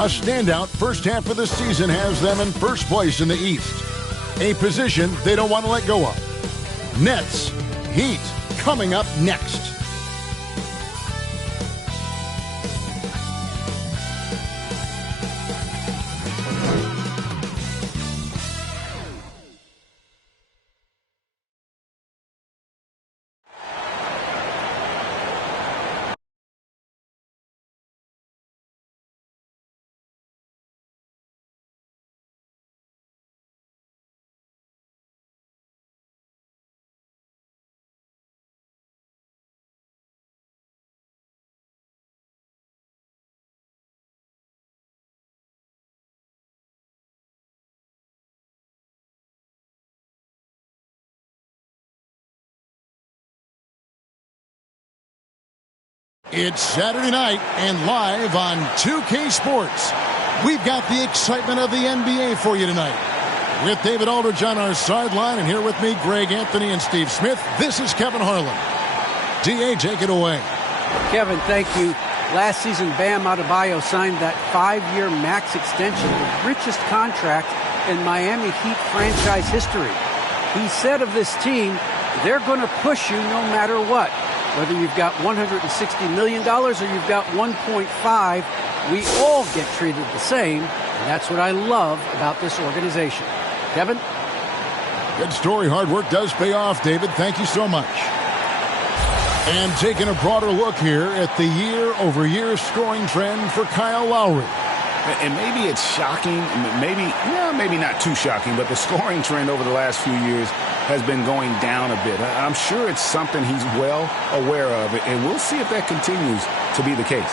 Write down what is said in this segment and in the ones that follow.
A standout first half of the season has them in first place in the East, a position they don't want to let go of. Nets, Heat, coming up next. It's Saturday night and live on 2K Sports. We've got the excitement of the NBA for you tonight. With David Aldridge on our sideline, and here with me, Greg Anthony and Steve Smith, this is Kevin Harlan. D.A., take it away. Kevin, thank you. Last season, Bam Adebayo signed that 5-year max extension, the richest contract in Miami Heat franchise history. He said of this team, they're going to push you no matter what. Whether you've got $160 million or you've got 1.5, we all get treated the same, and that's what I love about this organization. Kevin? Good story. Hard work does pay off, David. Thank you so much. And taking a broader look here at the year-over-year scoring trend for Kyle Lowry. And maybe it's shocking, maybe not too shocking, but the scoring trend over the last few years has been going down a bit. I'm sure it's something he's well aware of, and we'll see if that continues to be the case.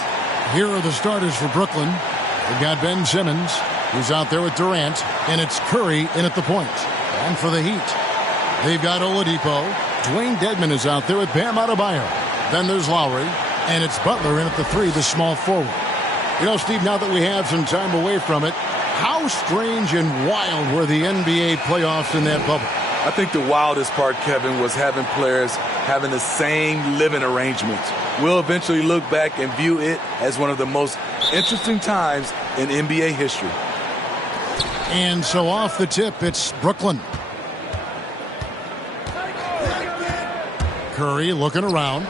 Here are the starters for Brooklyn. We've got Ben Simmons, who's out there with Durant, and it's Curry in at the point. And for the Heat, they've got Oladipo. Dwayne Dedmon is out there with Bam Adebayo. Then there's Lowry, and it's Butler in at the 3, the small forward. You know, Steve, now that we have some time away from it, how strange and wild were the NBA playoffs in that bubble? I think the wildest part, Kevin, was having players having the same living arrangements. We'll eventually look back and view it as one of the most interesting times in NBA history. And so off the tip, it's Brooklyn. Curry looking around.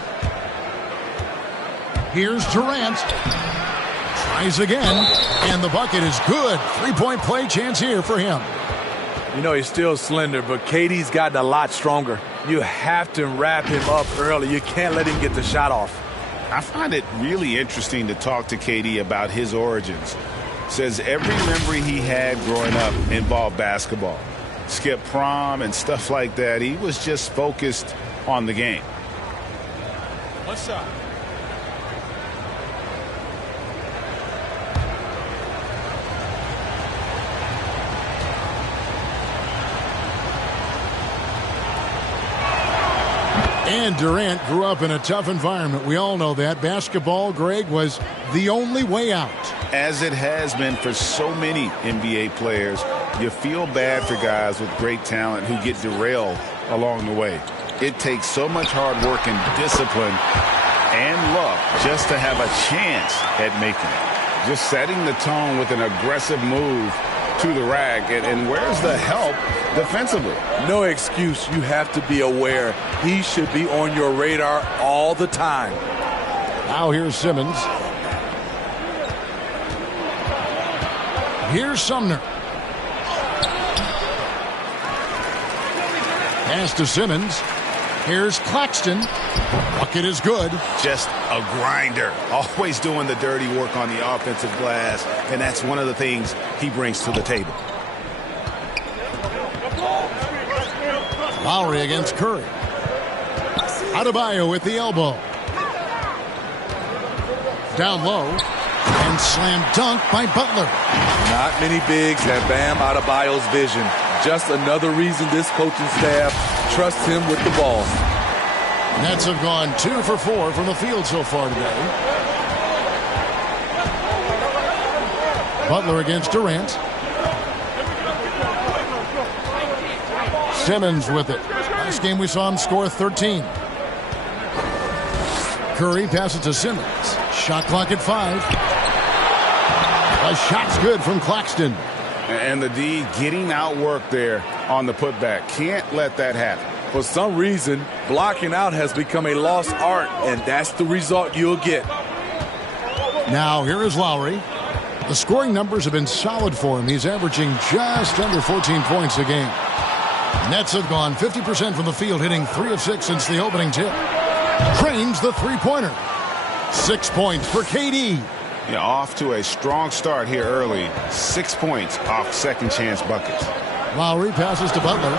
Here's Durant. Tries again, and the bucket is good. Three-point play chance here for him. You know, he's still slender, but KD's gotten a lot stronger. You have to wrap him up early. You can't let him get the shot off. I find it really interesting to talk to KD about his origins. Says every memory he had growing up involved basketball. Skip prom and stuff like that. He was just focused on the game. What's up? And Durant grew up in a tough environment. We all know that. Basketball, Greg, was the only way out. As it has been for so many NBA players, you feel bad for guys with great talent who get derailed along the way. It takes so much hard work and discipline and luck just to have a chance at making it. Just setting the tone with an aggressive move to the rack. And where's the help defensively? No excuse. You have to be aware. He should be on your radar all the time. Now here's Simmons. Here's Sumner. Pass to Simmons. Here's Claxton. Bucket is good. Just a grinder. Always doing the dirty work on the offensive glass. And that's one of the things he brings to the table. Lowry against Curry. Adebayo with the elbow. Down low. And slam dunk by Butler. Not many bigs have Bam Adebayo's vision. Just another reason this coaching staff trusts him with the ball. Nets have gone 2 for 4 from the field so far today. Butler against Durant. Simmons with it. Last game we saw him score 13. Curry passes to Simmons. Shot clock at 5. A shot's good from Claxton. And the D getting outworked there on the putback. Can't let that happen. For some reason, blocking out has become a lost art, and that's the result you'll get. Now here is Lowry. The scoring numbers have been solid for him. He's averaging just under 14 points a game. Nets have gone 50% from the field, hitting 3 of 6 since the opening tip. Trains the three-pointer. 6 points for KD. Yeah, off to a strong start here early. 6 points off second chance buckets. Lowry passes to Butler.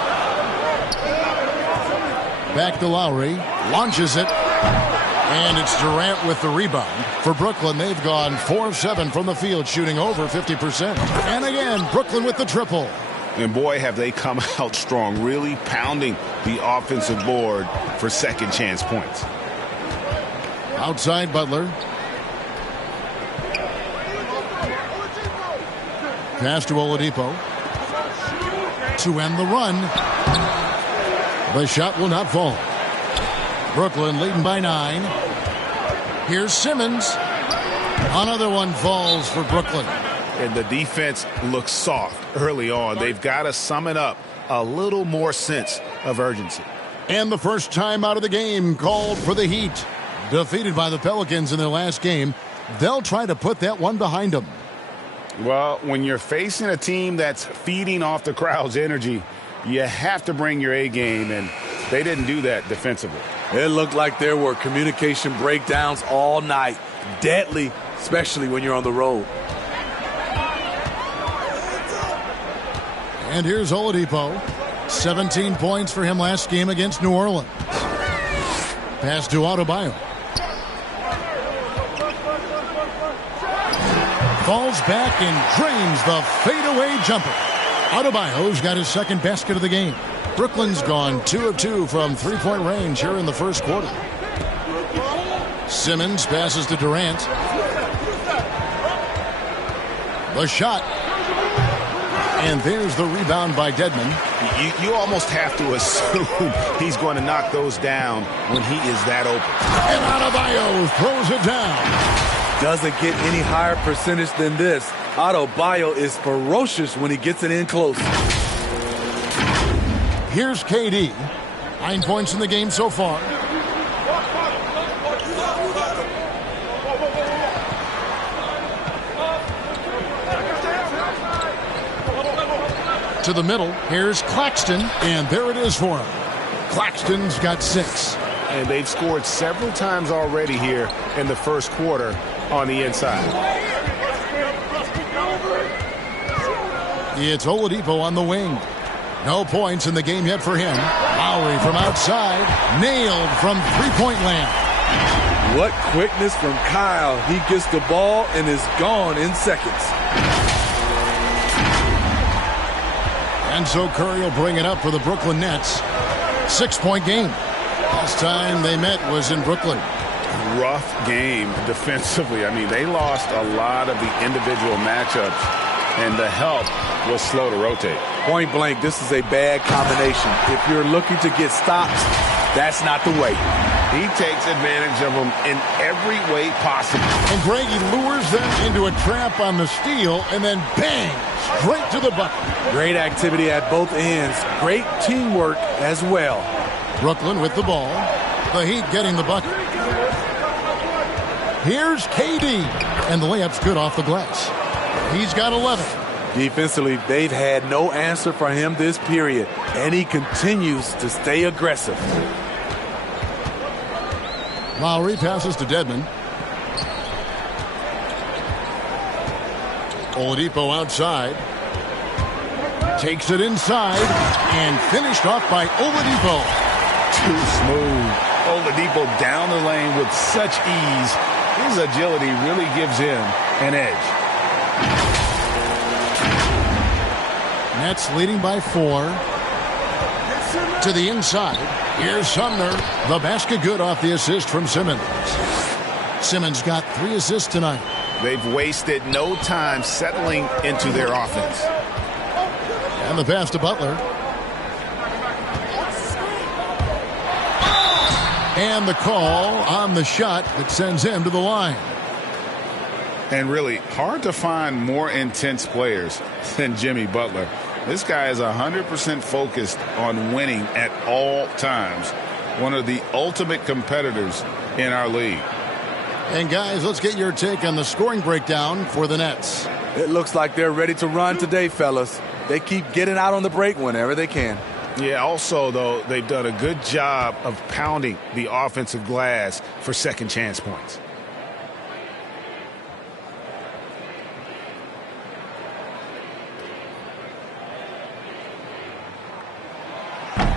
Back to Lowry. Launches it. And it's Durant with the rebound. For Brooklyn, they've gone 4 of 7 from the field, shooting over 50%. And again, Brooklyn with the triple. And boy, have they come out strong, really pounding the offensive board for second chance points. Outside Butler. Pass to Oladipo. To end the run. The shot will not fall. Brooklyn leading by 9. Here's Simmons. Another one falls for Brooklyn. And the defense looks soft early on. They've got to sum it up. A little more sense of urgency. And the first time out of the game called for the Heat. Defeated by the Pelicans in their last game, they'll try to put that one behind them. Well, when you're facing a team that's feeding off the crowd's energy, you have to bring your A game, and they didn't do that defensively. It looked like there were communication breakdowns all night. Deadly, especially when you're on the road. And here's Oladipo. 17 points for him last game against New Orleans. Pass to Adebayo. Falls back and drains the fadeaway jumper. Adebayo's got his second basket of the game. Brooklyn's gone 2 of 2 from three-point range here in the first quarter. Simmons passes to Durant. The shot. And there's the rebound by Dedmon. You almost have to assume he's going to knock those down when he is that open. And Adebayo throws it down. Doesn't get any higher percentage than this. Adebayo is ferocious when he gets it in close. Here's KD. 9 points in the game so far. To the middle. Here's Claxton. And there it is for him. Claxton's got 6. And they've scored several times already here in the first quarter on the inside. It's Oladipo on the wing. No points in the game yet for him. Lowry from outside. Nailed from three-point land. What quickness from Kyle. He gets the ball and is gone in seconds. And so Curry will bring it up for the Brooklyn Nets. 6-point game. Last time they met was in Brooklyn. Rough game defensively. I mean, they lost a lot of the individual matchups, and the help was slow to rotate. Point blank, this is a bad combination. If you're looking to get stops, that's not the way. He takes advantage of them in every way possible. And Greg, he lures them into a trap on the steal, and then bang, straight to the bucket. Great activity at both ends. Great teamwork as well. Brooklyn with the ball. The Heat getting the bucket. Here's KD. And the layup's good off the glass. He's got 11. Defensively, they've had no answer for him this period, and he continues to stay aggressive. Lowry passes to Dedmon. Oladipo outside. Takes it inside and finished off by Oladipo. Too smooth. Oladipo down the lane with such ease. His agility really gives him an edge. Nets leading by 4. To the inside. Here's Sumner. The basket good off the assist from Simmons. Simmons got 3 assists tonight. They've wasted no time settling into their offense. And the pass to Butler. And the call on the shot that sends him to the line. And really, hard to find more intense players than Jimmy Butler. This guy is 100% focused on winning at all times. One of the ultimate competitors in our league. And guys, let's get your take on the scoring breakdown for the Nets. It looks like they're ready to run today, fellas. They keep getting out on the break whenever they can. Yeah, also, though, they've done a good job of pounding the offensive glass for second chance points.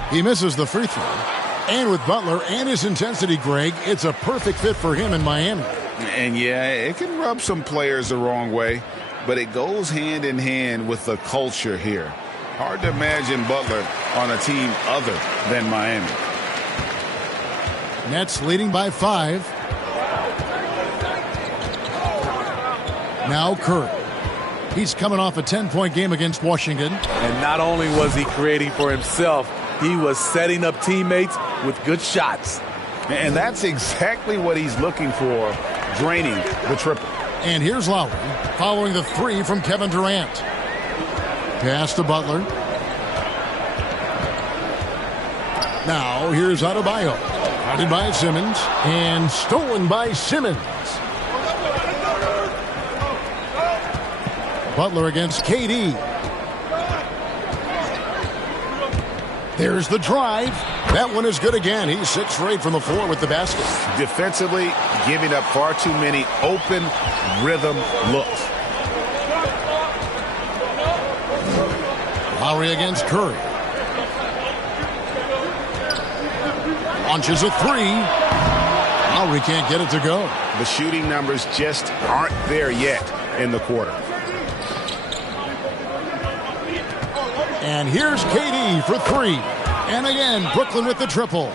He misses the free throw. And with Butler and his intensity, Greg, it's a perfect fit for him in Miami. And yeah, it can rub some players the wrong way, but it goes hand in hand with the culture here. Hard to imagine Butler on a team other than Miami. Nets leading by 5. Now Curry. He's coming off a 10-point game against Washington. And not only was he creating for himself, he was setting up teammates with good shots. And that's exactly what he's looking for, draining the triple. And here's Lowry following the 3 from Kevin Durant. Pass to Butler. Now here's Adebayo. Guarded by Simmons. And stolen by Simmons. Butler against KD. There's the drive. That one is good again. He's 6 for 8 from the floor with the basket. Defensively, giving up far too many open rhythm looks. Lowry against Curry. Launches a 3. Lowry can't get it to go. The shooting numbers just aren't there yet in the quarter. And here's KD for 3. And again, Brooklyn with the triple.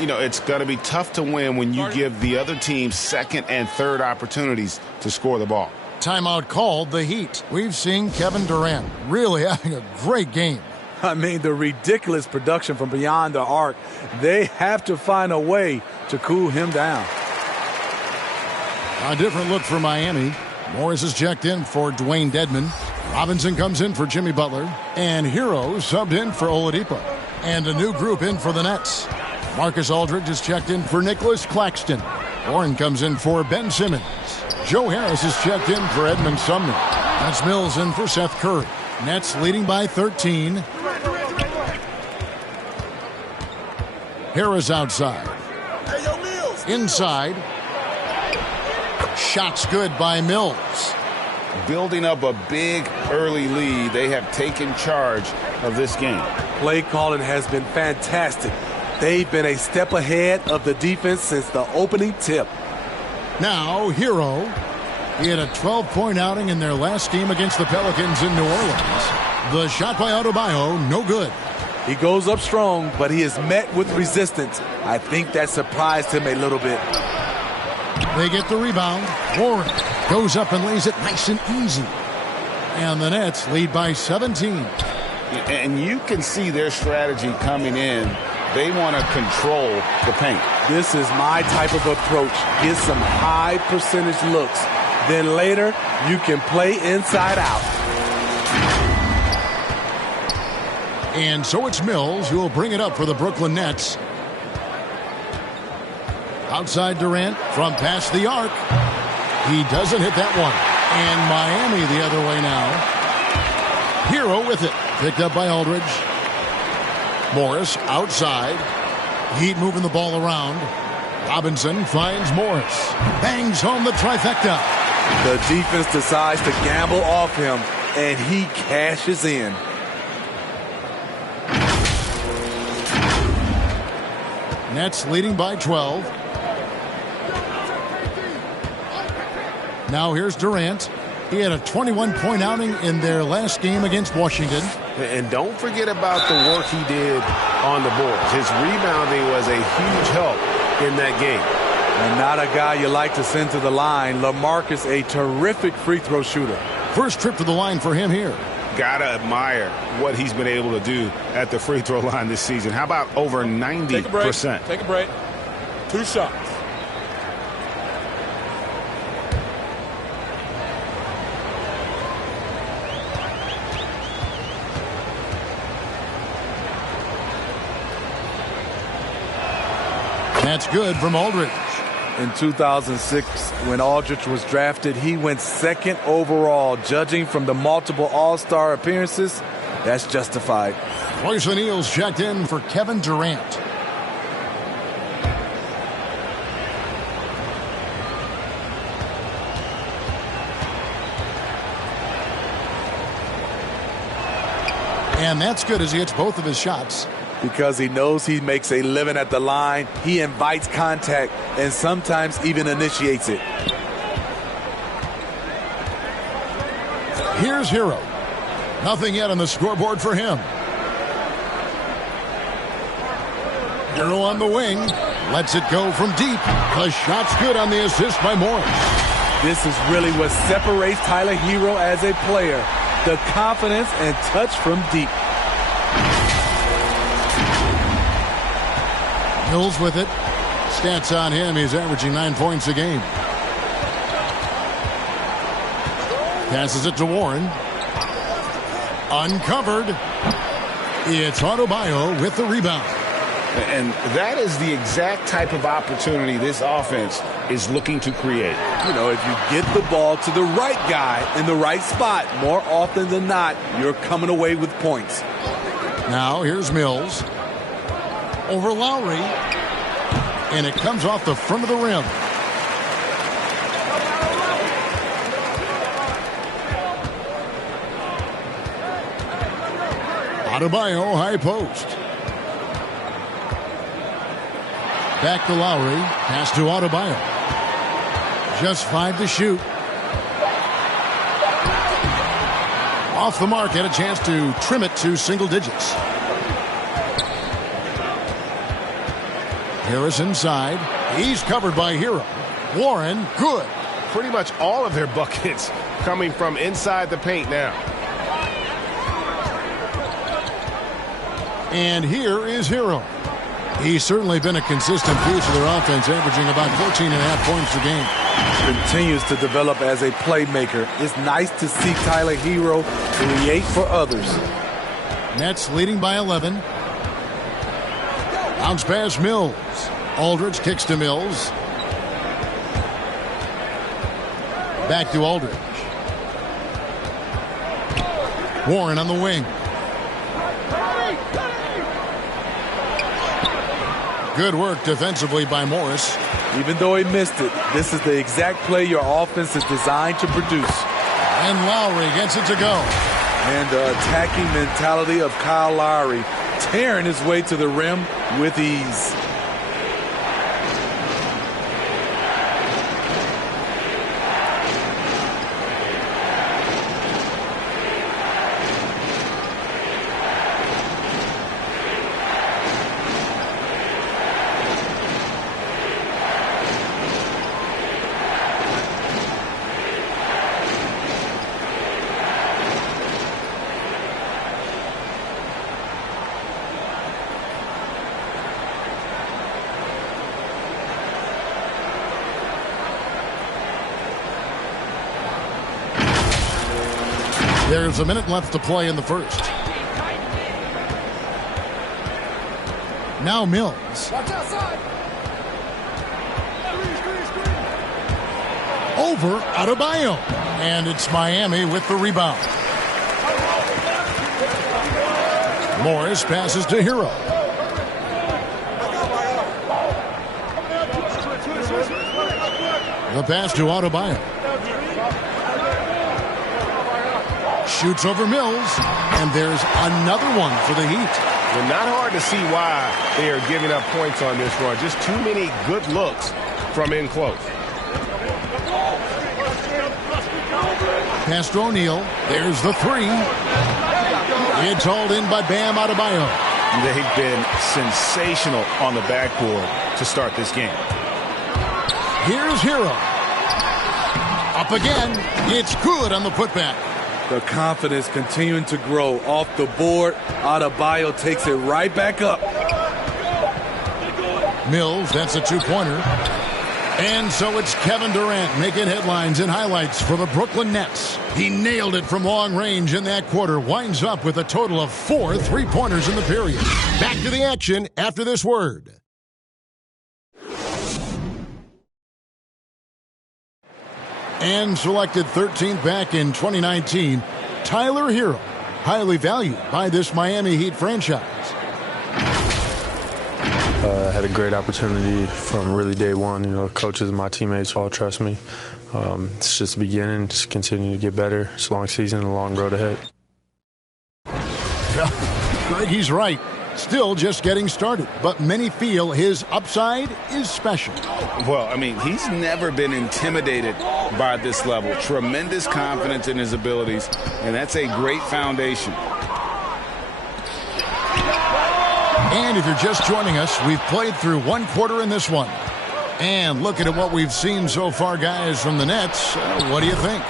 You know, it's going to be tough to win when you give the other team second and third opportunities to score the ball. Timeout called the Heat. We've seen Kevin Durant really having a great game. I mean, the ridiculous production from beyond the arc. They have to find a way to cool him down. A different look for Miami. Morris is checked in for Dwayne Dedmon. Robinson comes in for Jimmy Butler. And Hero subbed in for Oladipo. And a new group in for the Nets. Marcus Aldridge is checked in for Nicholas Claxton. Warren comes in for Ben Simmons. Joe Harris is checked in for Edmund Sumner. That's Mills in for Seth Curry. Nets leading by 13. Harris outside. Inside. Shots good by Mills. Building up a big early lead, they have taken charge of this game. Play calling has been fantastic. They've been a step ahead of the defense since the opening tip. Now, Hero. He had a 12-point outing in their last game against the Pelicans in New Orleans. The shot by Adebayo, no good. He goes up strong, but he is met with resistance. I think that surprised him a little bit. They get the rebound. Warren goes up and lays it nice and easy. And the Nets lead by 17. And you can see their strategy coming in. They want to control the paint. This is my type of approach. Get some high percentage looks. Then later, you can play inside out. And so it's Mills who will bring it up for the Brooklyn Nets. Outside Durant from past the arc. He doesn't hit that one. And Miami the other way now. Hero with it. Picked up by Aldridge. Morris outside. Heat moving the ball around. Robinson finds Morris. Bangs home the trifecta. The defense decides to gamble off him, and he cashes in. Nets leading by 12. Now here's Durant. He had a 21-point outing in their last game against Washington. And don't forget about the work he did on the boards. His rebounding was a huge help in that game. And not a guy you like to send to the line. LaMarcus, a terrific free throw shooter. First trip to the line for him here. Gotta admire what he's been able to do at the free throw line this season. How about over 90%? Take a break. 2 shots. That's good from Aldridge. In 2006, when Aldridge was drafted, he went second overall. Judging from the multiple All-Star appearances, that's justified. Royce O'Neal's checked in for Kevin Durant. And that's good as he hits both of his shots. Because he knows he makes a living at the line, he invites contact and sometimes even initiates it. Here's Hero. Nothing yet on the scoreboard for him. Hero on the wing. Lets it go from deep. The shot's good on the assist by Morris. This is really what separates Tyler Hero as a player. The confidence and touch from deep. Mills with it. Stats on him, he's averaging 9 points a game. Passes it to Warren. Uncovered. It's Adebayo with the rebound. And that is the exact type of opportunity this offense is looking to create. You know, if you get the ball to the right guy in the right spot, more often than not, you're coming away with points. Now here's Mills. Over Lowry. And it comes off the front of the rim. Adebayo, high post. Back to Lowry. Pass to Adebayo. Just 5 to shoot. Off the mark, had a chance to trim it to single digits. Harris inside. He's covered by Hero. Warren, good. Pretty much all of their buckets coming from inside the paint now. And here is Hero. He's certainly been a consistent piece of their offense, averaging about 14.5 points a game. Continues to develop as a playmaker. It's nice to see Tyler Hero create for others. Nets leading by 11. Bounce pass Mills. Aldridge kicks to Mills. Back to Aldridge. Warren on the wing. Good work defensively by Morris. Even though he missed it, this is the exact play your offense is designed to produce. And Lowry gets it to go. And the attacking mentality of Kyle Lowry, tearing his way to the rim with ease. There's a minute left to play in the first. Now Mills. Over Adebayo. And it's Miami with the rebound. Morris passes to Hero. The pass to Adebayo. Shoots over Mills, and there's another one for the Heat. Well, not hard to see why they are giving up points on this run. Just too many good looks from in close. Pass to O'Neal. There's the three. It's hauled in by Bam Adebayo. They've been sensational on the backboard to start this game. Here's Hero. Up again. It's good on the putback. The confidence continuing to grow off the board. Adebayo takes it right back up. Mills, that's a two-pointer. And so it's Kevin Durant making headlines and highlights for the Brooklyn Nets. He nailed it from long range in that quarter. Winds up with a total of 4 3-pointers in the period. Back to the action after this word. And selected 13th back in 2019, Tyler Hero, highly valued by this Miami Heat franchise. I had a great opportunity from really day one. You know, coaches and my teammates all trust me. It's just the beginning, just continue to get better. It's a long season and a long road ahead. Greg, he's right. Still just getting started, but many feel his upside is special. Well, I mean, he's never been intimidated by this level. Tremendous confidence in his abilities, and that's a great foundation. And if you're just joining us, we've played through one quarter in this one. And looking at what we've seen so far, guys, from the Nets, what do you think?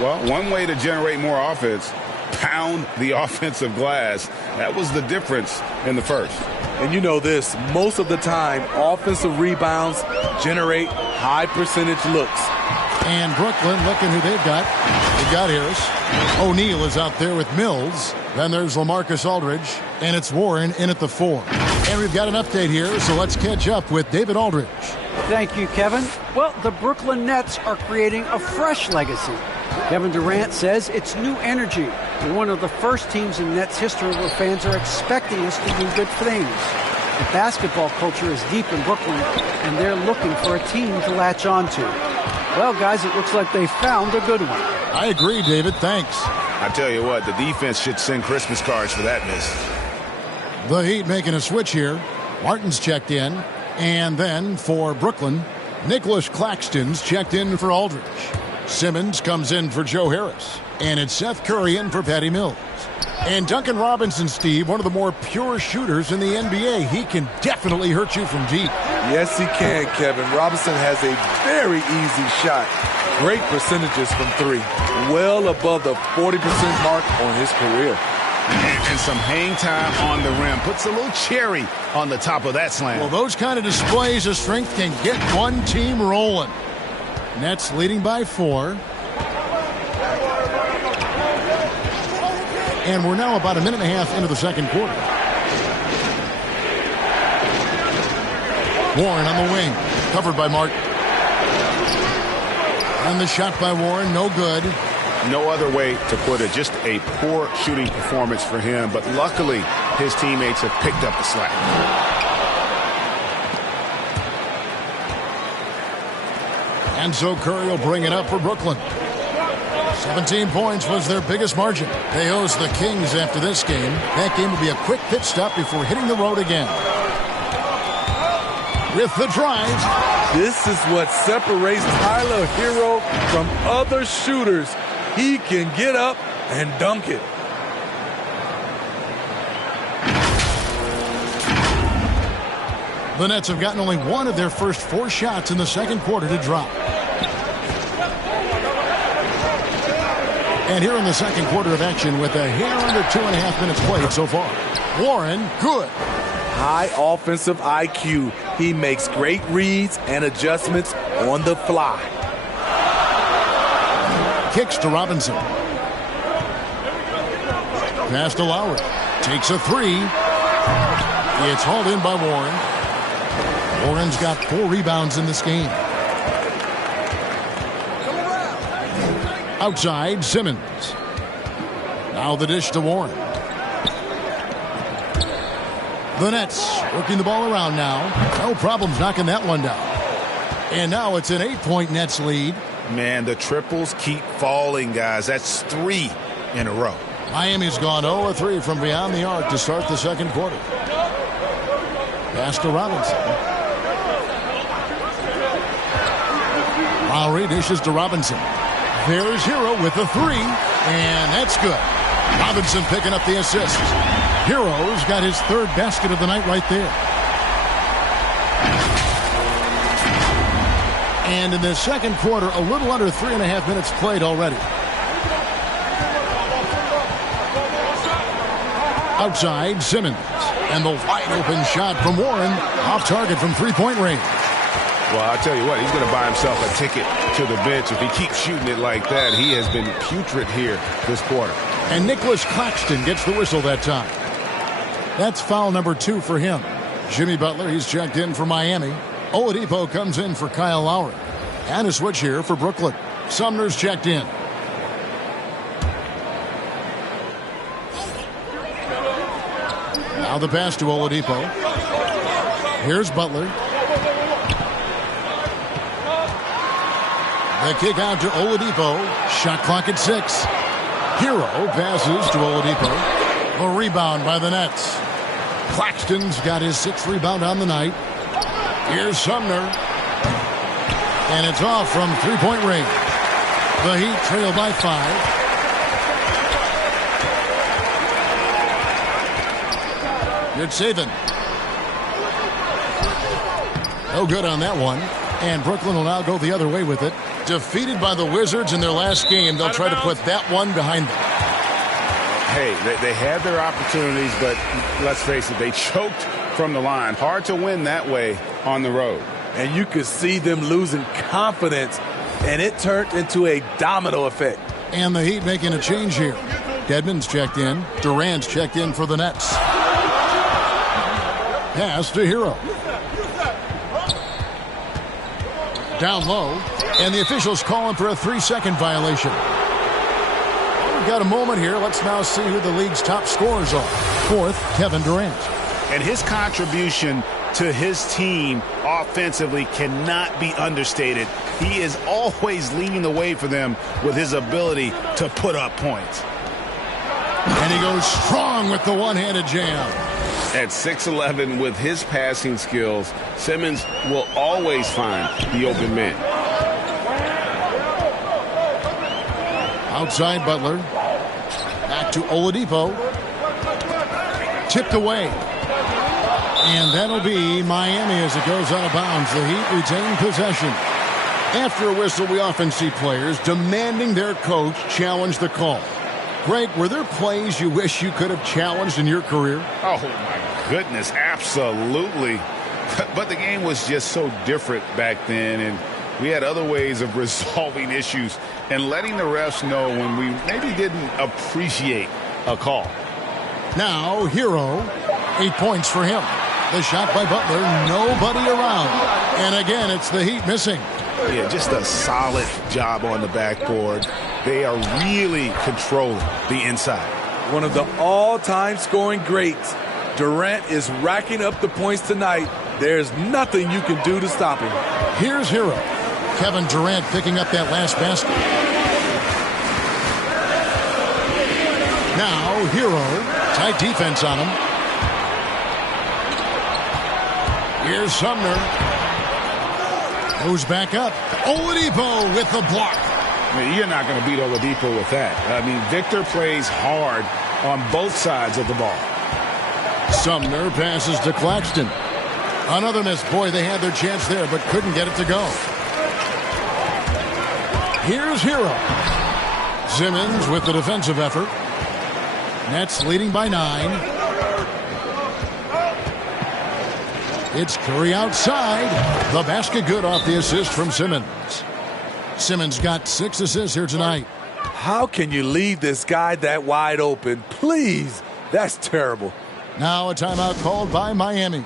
Well, one way to generate more offense, pound the offensive glass. That was the difference in the first. And you know this, most of the time, offensive rebounds generate high percentage looks. And Brooklyn, looking who they've got. They've got Harris. O'Neal is out there with Mills. Then there's LaMarcus Aldridge. And it's Warren in at the 4. And we've got an update here, so let's catch up with David Aldridge. Thank you, Kevin. Well, the Brooklyn Nets are creating a fresh legacy. Kevin Durant says it's new energy. We're one of the first teams in Nets history where fans are expecting us to do good things. The basketball culture is deep in Brooklyn, and they're looking for a team to latch on to. Well, guys, it looks like they found a good one. I agree, David. Thanks. I tell you what, the defense should send Christmas cards for that miss. The Heat making a switch here. Martin's checked in. And then for Brooklyn, Nicholas Claxton's checked in for Aldridge. Simmons comes in for Joe Harris. And it's Seth Curry in for Patty Mills. And Duncan Robinson, Steve, one of the more pure shooters in the NBA. He can definitely hurt you from deep. Yes, he can, Kevin. Robinson has a very easy shot. Great percentages from three. Well above the 40% mark on his career. And some hang time on the rim. Puts a little cherry on the top of that slam. Well, those kind of displays of strength can get one team rolling. Nets leading by 4. And we're now about a minute and a half into the second quarter. Warren on the wing. Covered by Martin. And the shot by Warren, no good. No other way to put it. Just a poor shooting performance for him. But luckily, his teammates have picked up the slack. And so Curry will bring it up for Brooklyn. 17 points was their biggest margin. They host the Kings after this game. That game will be a quick pit stop before hitting the road again. With the drive. This is what separates Tyler Hero from other shooters. He can get up and dunk it. The Nets have gotten only one of their first 4 shots in the second quarter to drop. And here in the second quarter of action with a hair under 2.5 minutes played so far. Warren, good. High offensive IQ. He makes great reads and adjustments on the fly. Kicks to Robinson. Pass to Lowry. Takes a 3. It's hauled in by Warren. Warren's got 4 rebounds in this game. Outside, Simmons. Now the dish to Warren. The Nets working the ball around now. No problems knocking that one down. And now it's an 8-point Nets lead. Man, the triples keep falling, guys. That's 3 in a row. Miami's gone 0-3 from beyond the arc to start the second quarter. Pass to Robinson. Lowry dishes to Robinson. There's Hero with a 3, and that's good. Robinson picking up the assist. Hero's got his 3rd basket of the night right there. And in the second quarter, a little under 3.5 minutes played already. Outside, Simmons. And the wide open shot from Warren off target from 3-point range. Well, I tell you what, he's going to buy himself a ticket to the bench. If he keeps shooting it like that, he has been putrid here this quarter. And Nicholas Claxton gets the whistle that time. That's foul number 2 for him. Jimmy Butler, he's checked in for Miami. Oladipo comes in for Kyle Lowry. And a switch here for Brooklyn. Sumner's checked in. Now the pass to Oladipo. Here's Butler. The kick out to Oladipo. Shot clock at 6. Hero passes to Oladipo. A rebound by the Nets. Claxton's got his 6th rebound on the night. Here's Sumner. And it's off from three-point range. The Heat trail by 5. Good saving. No good on that one. And Brooklyn will now go the other way with it. Defeated by the Wizards in their last game, they'll try to put that one behind them. Hey, they had their opportunities, but let's face it, they choked from the line. Hard to win that way on the road. And you could see them losing confidence, and it turned into a domino effect. And the Heat making a change here. Dedmon's checked in. Durant's checked in for the Nets. Pass to Hero. Down low, and the officials calling for a 3-second violation. We've got a moment here. Let's now see who the league's top scorers are. 4th, Kevin Durant. And his contribution to his team offensively cannot be understated. He is always leading the way for them with his ability to put up points. And he goes strong with the one-handed jam. At 6'11", with his passing skills, Simmons will always find the open man. Outside Butler. Back to Oladipo. Tipped away. And that'll be Miami as it goes out of bounds. The Heat retain possession. After a whistle, we often see players demanding their coach challenge the call. Greg, were there plays you wish you could have challenged in your career? Oh, my goodness, absolutely. But the game was just so different back then, and we had other ways of resolving issues and letting the refs know when we maybe didn't appreciate a call. Now, Hero, 8 points for him. The shot by Butler, nobody around. And again, it's the Heat missing. Yeah, just a solid job on the backboard. They are really controlling the inside. One of the all-time scoring greats. Durant is racking up the points tonight. There's nothing you can do to stop him. Here's Hero. Kevin Durant picking up that last basket. Now, Hero. Tight defense on him. Here's Sumner. Goes back up. Oladipo with the block. I mean, you're not going to beat Oladipo with that. I mean, Victor plays hard on both sides of the ball. Sumner passes to Claxton. Another miss. Boy, they had their chance there, but couldn't get it to go. Here's Hero. Simmons with the defensive effort. Nets leading by 9. It's Curry outside. The basket good off the assist from Simmons. Simmons got 6 assists here tonight. How can you leave this guy that wide open? Please. That's terrible. Now a timeout called by Miami.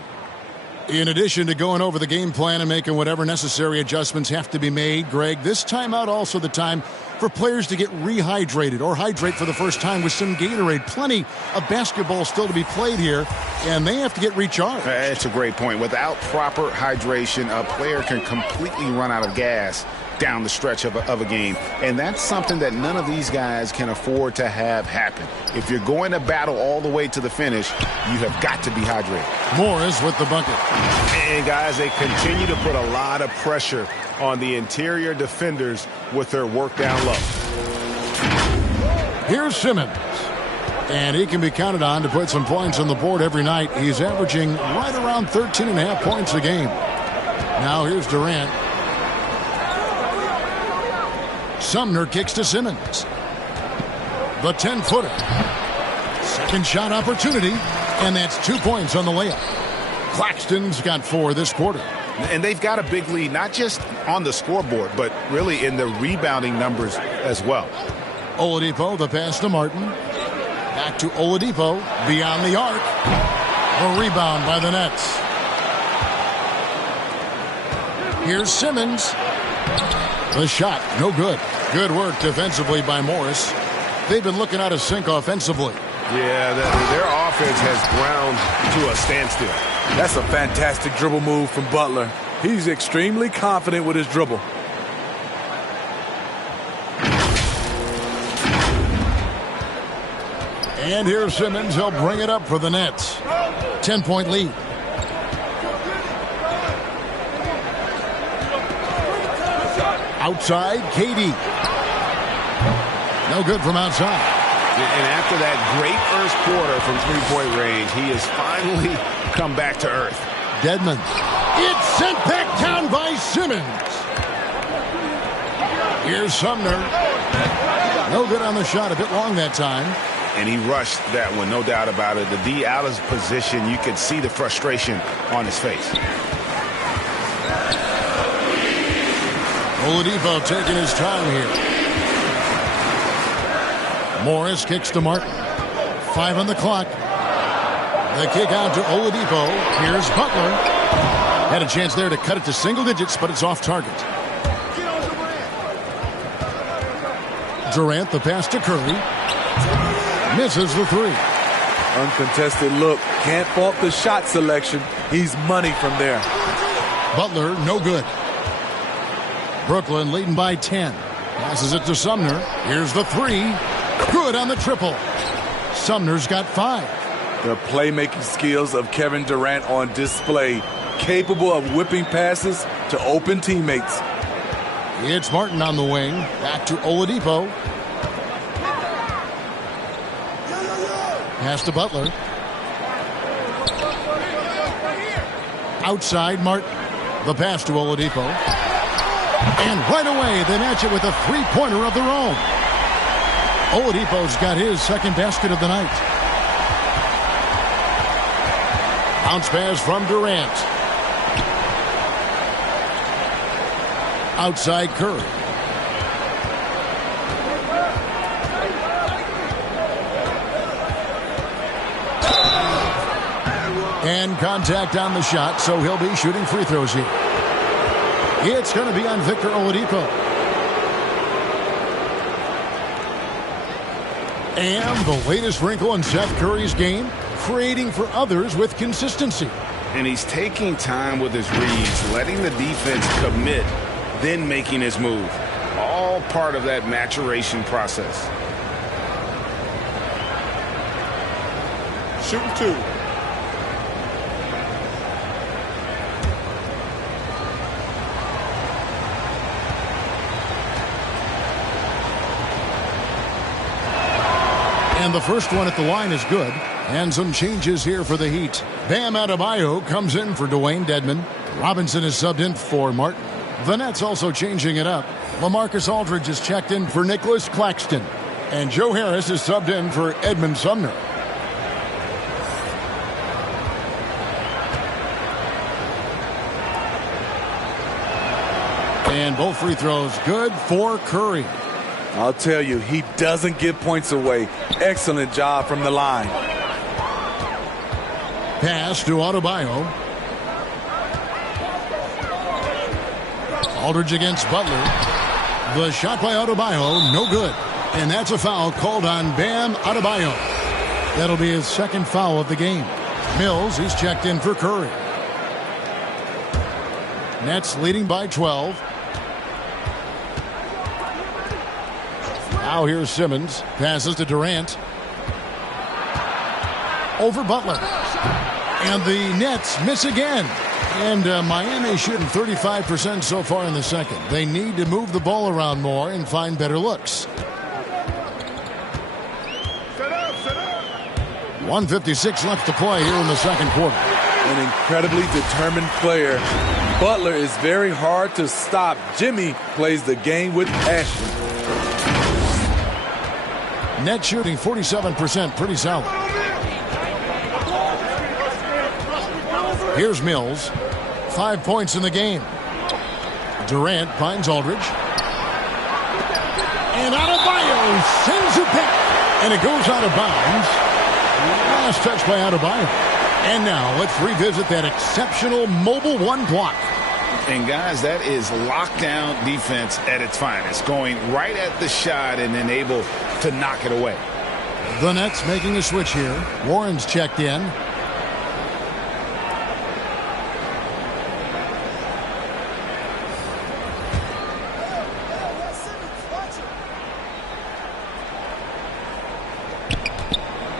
In addition to going over the game plan and making whatever necessary adjustments have to be made, Greg, this timeout also the time for players to get rehydrated or hydrate for the first time with some Gatorade. Plenty of basketball still to be played here, and they have to get recharged. That's a great point. Without proper hydration, a player can completely run out of gas down the stretch of a game. And that's something that none of these guys can afford to have happen. If you're going to battle all the way to the finish, you have got to be hydrated. Morris with the bucket. And guys, they continue to put a lot of pressure on the interior defenders with their work down low. Here's Simmons. And he can be counted on to put some points on the board every night. He's averaging right around 13.5 points a game. Now here's Durant. Sumner kicks to Simmons. The 10-footer. Second shot opportunity, and that's 2 points on the layup. Claxton's got 4 this quarter. And they've got a big lead, not just on the scoreboard, but really in the rebounding numbers as well. Oladipo, the pass to Martin. Back to Oladipo, beyond the arc. A rebound by the Nets. Here's Simmons. The shot, no good. Good work defensively by Morris. They've been looking out of sync offensively. Yeah, their offense has ground to a standstill. That's a fantastic dribble move from Butler. He's extremely confident with his dribble. And here's Simmons. He'll bring it up for the Nets. 10-point lead. Outside, KD. No good from outside. And after that great first quarter from three-point range, he has finally come back to earth. Dedmon. It's sent back down by Simmons. Here's Sumner. No good on the shot. A bit long that time. And he rushed that one, no doubt about it. The D out of position, you could see the frustration on his face. Oladipo taking his time here. Morris kicks to Martin. 5 on the clock. The kick out to Oladipo. Here's Butler. Had a chance there to cut it to single digits, but it's off target. Durant, the pass to Curry. Misses the three. Uncontested look. Can't fault the shot selection. He's money from there. Butler, no good. Brooklyn leading by 10. Passes it to Sumner. Here's the three. Good on the triple. Sumner's got 5. The playmaking skills of Kevin Durant on display. Capable of whipping passes to open teammates. It's Martin on the wing. Back to Oladipo. Pass to Butler. Outside, Martin. The pass to Oladipo. And right away, they match it with a three-pointer of their own. Oladipo's got his second basket of the night. Bounce pass from Durant. Outside Curry. And contact on the shot, so he'll be shooting free throws here. It's going to be on Victor Oladipo. And the latest wrinkle in Seth Curry's game, creating for others with consistency. And he's taking time with his reads, letting the defense commit, then making his move. All part of that maturation process. Shooting 2. And the first one at the line is good. And some changes here for the Heat. Bam Adebayo comes in for Dwayne Dedmon. Robinson is subbed in for Martin. The Nets also changing it up. LaMarcus Aldridge is checked in for Nicholas Claxton. And Joe Harris is subbed in for Edmund Sumner. And both free throws good for Curry. I'll tell you, he doesn't give points away. Excellent job from the line. Pass to Adebayo. Aldridge against Butler. The shot by Adebayo, no good. And that's a foul called on Bam Adebayo. That'll be his second foul of the game. Mills, he's checked in for Curry. Nets leading by 12. Now here's Simmons. Passes to Durant. Over Butler. And the Nets miss again. And Miami shooting 35% so far in the second. They need to move the ball around more and find better looks. 1:56 left to play here in the second quarter. An incredibly determined player. Butler is very hard to stop. Jimmy plays the game with passion. Net shooting 47%, pretty solid. Here's Mills. 5 points in the game. Durant finds Aldridge. And Adebayo sends it back. And it goes out of bounds. Last touch by Adebayo. And now let's revisit that exceptional mobile one block. And, guys, that is lockdown defense at its finest, going right at the shot and then able to knock it away. The Nets making a switch here. Warren's checked in.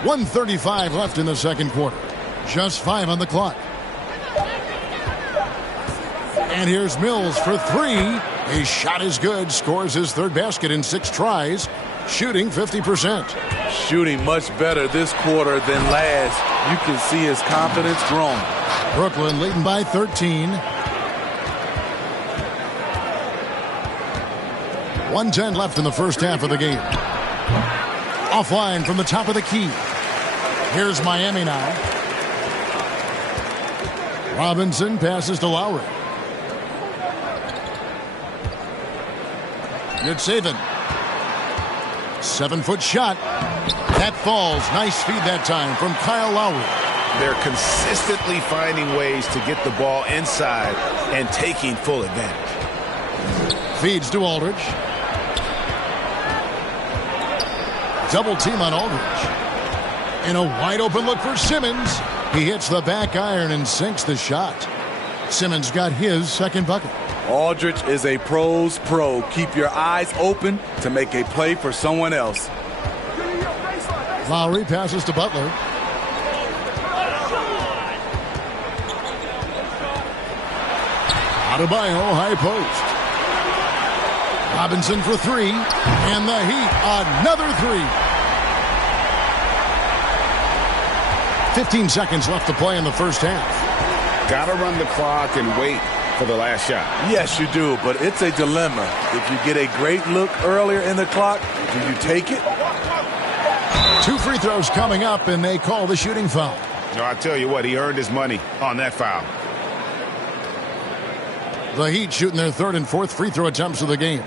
.135 left in the second quarter. Just 5 on the clock. And here's Mills for 3. His shot is good. Scores his third basket in 6 tries. Shooting 50%. Shooting much better this quarter than last. You can see his confidence growing. Brooklyn leading by 13. 1:10 left in the first half of the game. Offline from the top of the key. Here's Miami now. Robinson passes to Lowry. Good saving. 7-foot shot. That falls. Nice feed that time from Kyle Lowry. They're consistently finding ways to get the ball inside and taking full advantage. Feeds to Aldridge. Double team on Aldridge. And a wide open look for Simmons. He hits the back iron and sinks the shot. Simmons got his second bucket. Aldridge is a pro's pro. Keep your eyes open to make a play for someone else. Lowry passes to Butler. Adebayo high post. Robinson for 3. And the Heat, another 3. 15 seconds left to play in the first half. Got to run the clock and wait for the last shot. Yes, you do, but it's a dilemma. If you get a great look earlier in the clock, do you take it? 2 free throws coming up, and they call the shooting foul. No, I tell you what, he earned his money on that foul. The Heat shooting their third and fourth free throw attempts of the game.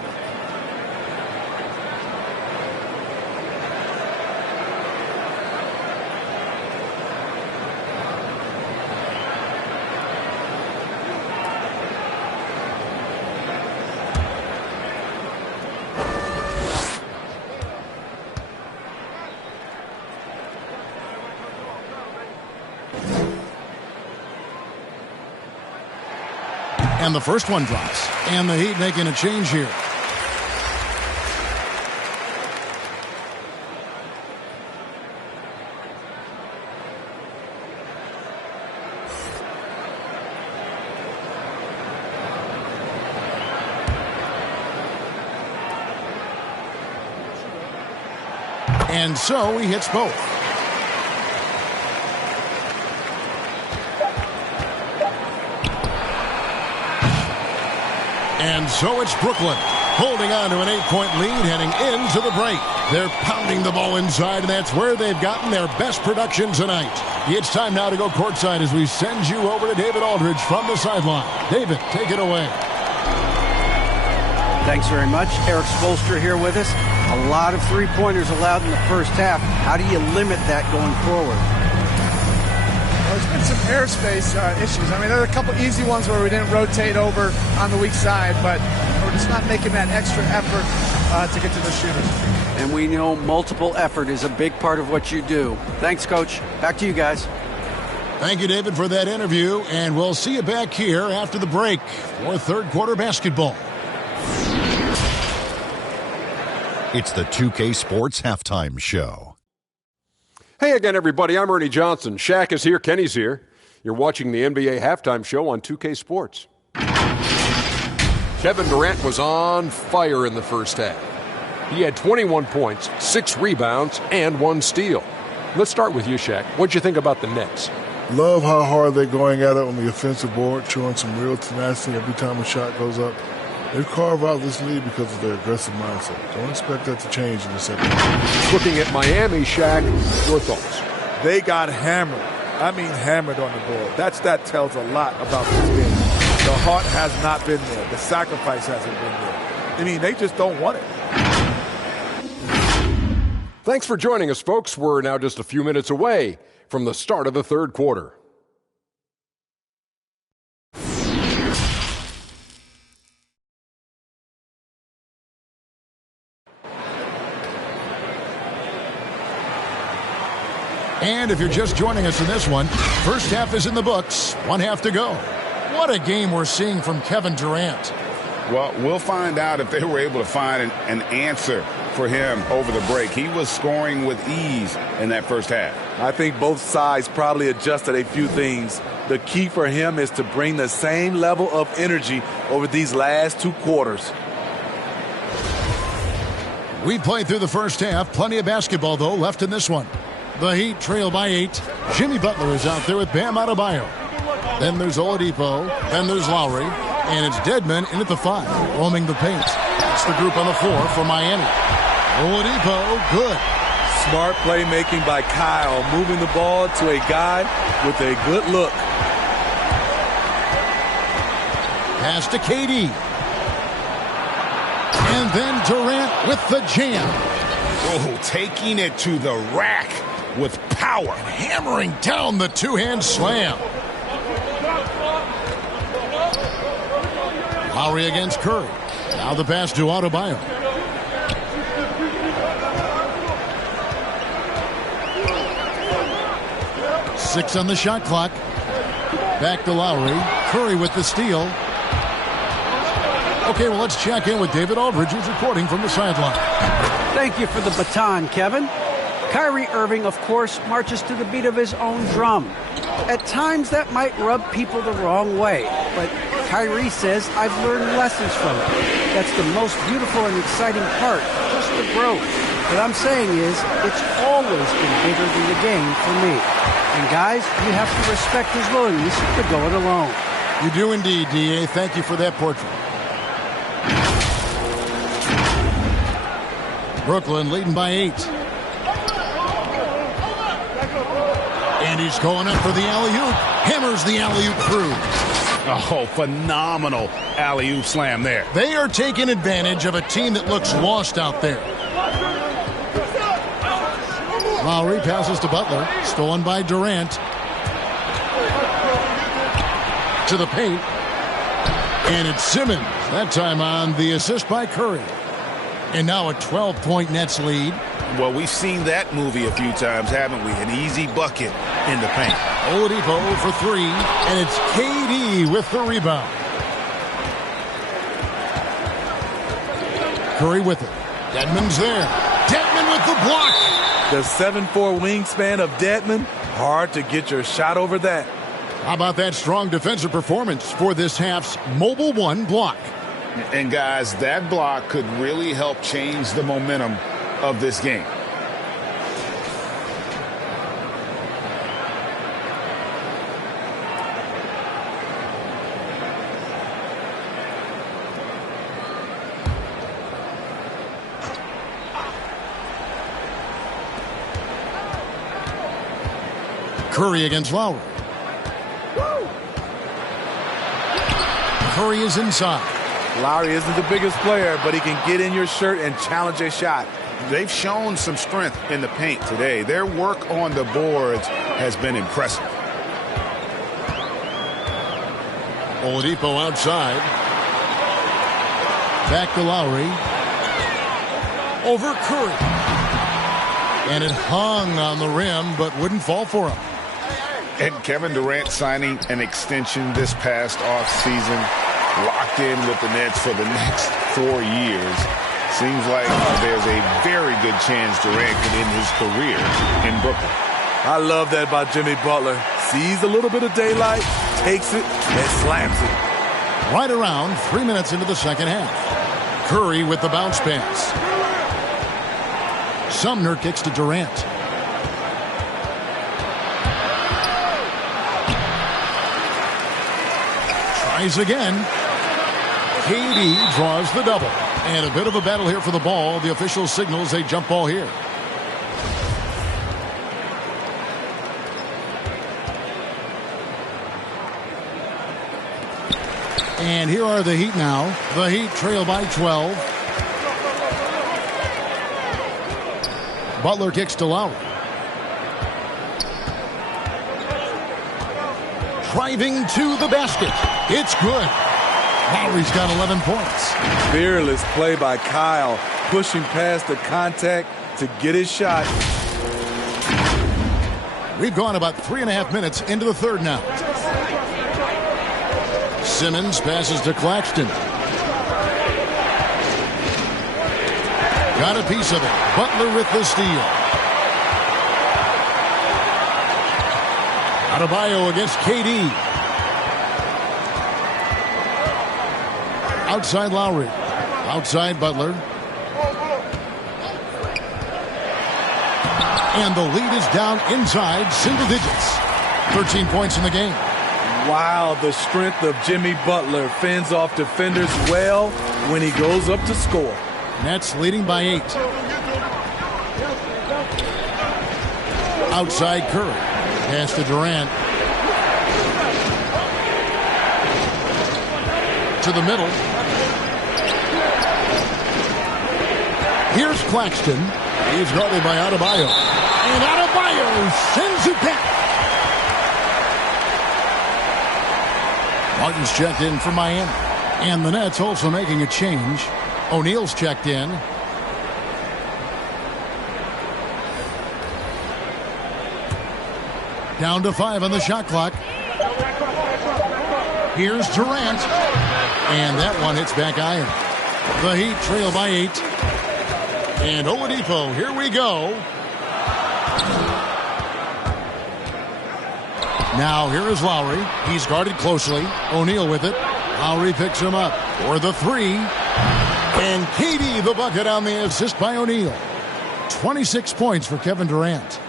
And the first one drops. And the Heat making a change here. And so he hits both. And so it's Brooklyn holding on to an 8-point lead heading into the break. They're pounding the ball inside, and that's where they've gotten their best production tonight. It's time now to go courtside as we send you over to David Aldridge from the sideline. David, take it away. Thanks very much. Eric Spoelstra here with us. A lot of three-pointers allowed in the first half. How do you limit that going forward? There's been some airspace issues. I mean, there are a couple easy ones where we didn't rotate over on the weak side, but we're just not making that extra effort to get to the shooters. And we know multiple effort is a big part of what you do. Thanks, Coach. Back to you guys. Thank you, David, for that interview, and we'll see you back here after the break for third quarter basketball. It's the 2K Sports Halftime Show. Hey again, everybody. I'm Ernie Johnson. Shaq is here. Kenny's here. You're watching the NBA Halftime Show on 2K Sports. Kevin Durant was on fire in the first half. He had 21 points, 6 rebounds, and 1 steal. Let's start with you, Shaq. What'd you think about the Nets? Love how hard they're going at it on the offensive board, showing some real tenacity every time a shot goes up. They've carved out this lead because of their aggressive mindset. Don't expect that to change in the second half. Looking at Miami, Shaq, your thoughts? They got hammered. I mean hammered on the board. That tells a lot about this game. The heart has not been there. The sacrifice hasn't been there. I mean, they just don't want it. Thanks for joining us, folks. We're now just a few minutes away from the start of the third quarter. And if you're just joining us in this one, first half is in the books, 1 half to go. What a game we're seeing from Kevin Durant. Well, we'll find out if they were able to find an answer for him over the break. He was scoring with ease in that first half. I think both sides probably adjusted a few things. The key for him is to bring the same level of energy over these last 2 quarters. We played through the first half. Plenty of basketball, though, left in this one. The Heat trail by 8. Jimmy Butler is out there with Bam Adebayo. Then there's Oladipo. Then there's Lowry. And it's Dedmon in at the 5, roaming the paint. That's the group on the floor for Miami. Oladipo, good. Smart playmaking by Kyle, moving the ball to a guy with a good look. Pass to KD. And then Durant with the jam. Oh, taking it to the rack with power. Hammering down the two-hand slam. Lowry against Curry. Now the pass to Adebayo. Six on the shot clock. Back to Lowry. Curry with the steal. Okay, well, let's check in with David Aldridge, who's reporting from the sideline. Thank you for the baton, Kevin. Kyrie Irving, of course, marches to the beat of his own drum. At times, that might rub people the wrong way, but Kyrie says, I've learned lessons from it. That's the most beautiful and exciting part, just the growth. What I'm saying is, it's always been bigger than the game for me. And guys, you have to respect his willingness to go it alone. You do indeed, D.A. Thank you for that portrait. Brooklyn leading by 8. And he's going up for the alley-oop. Hammers the alley-oop through. Oh, phenomenal alley-oop slam there. They are taking advantage of a team that looks lost out there. Lowry passes to Butler. Stolen by Durant. To the paint. And it's Simmons. That time on the assist by Curry. And now a 12-point Nets lead. Well, we've seen that movie a few times, haven't we? An easy bucket in the paint. Oladipo for 3, and it's KD with the rebound. Curry with it. Dedmon's there. Dedmon with the block. The 7'4" wingspan of Dedmon. Hard to get your shot over that. How about that strong defensive performance for this half's Mobile 1 block? And guys, that block could really help change the momentum of this game. Curry against Lowry. Curry is inside. Lowry isn't the biggest player, but he can get in your shirt and challenge a shot. They've shown some strength in the paint today. Their work on the boards has been impressive. Oladipo outside. Back to Lowry. Over Curry. And it hung on the rim, but wouldn't fall for him. And Kevin Durant signing an extension this past offseason, locked in with the Nets for the next 4 years. Seems like there's a very good chance Durant could end his career in Brooklyn. I love that about Jimmy Butler. Sees a little bit of daylight, takes it, and slams it. Right around 3 minutes into the second half. Curry with the bounce pass. Sumner kicks to Durant. Tries again. KD draws the double. And a bit of a battle here for the ball. The official signals a jump ball here. And here are the Heat now. The Heat trail by 12. Butler kicks to Lowry. Driving to the basket. It's good. Lowry's got 11 points. Fearless play by Kyle, pushing past the contact to get his shot. We've gone about 3.5 minutes into the third now. Simmons passes to Claxton. Got a piece of it. Butler with the steal. Adebayo against KD. Outside Lowry. Outside Butler. And the lead is down inside single digits. 13 points in the game. Wow, the strength of Jimmy Butler fends off defenders well when he goes up to score. Nets leading by 8. Outside Curry. Pass to Durant. To the middle. Here's Claxton. He's guarded by Adebayo. And Adebayo sends it back. Martin's checked in for Miami. And the Nets also making a change. O'Neal's checked in. Down to 5 on the shot clock. Here's Durant. And that one hits back iron. The Heat trail by 8. And Oladipo, here we go. Now here is Lowry. He's guarded closely. O'Neal with it. Lowry picks him up for the 3. And KD the bucket on the assist by O'Neal. 26 points for Kevin Durant.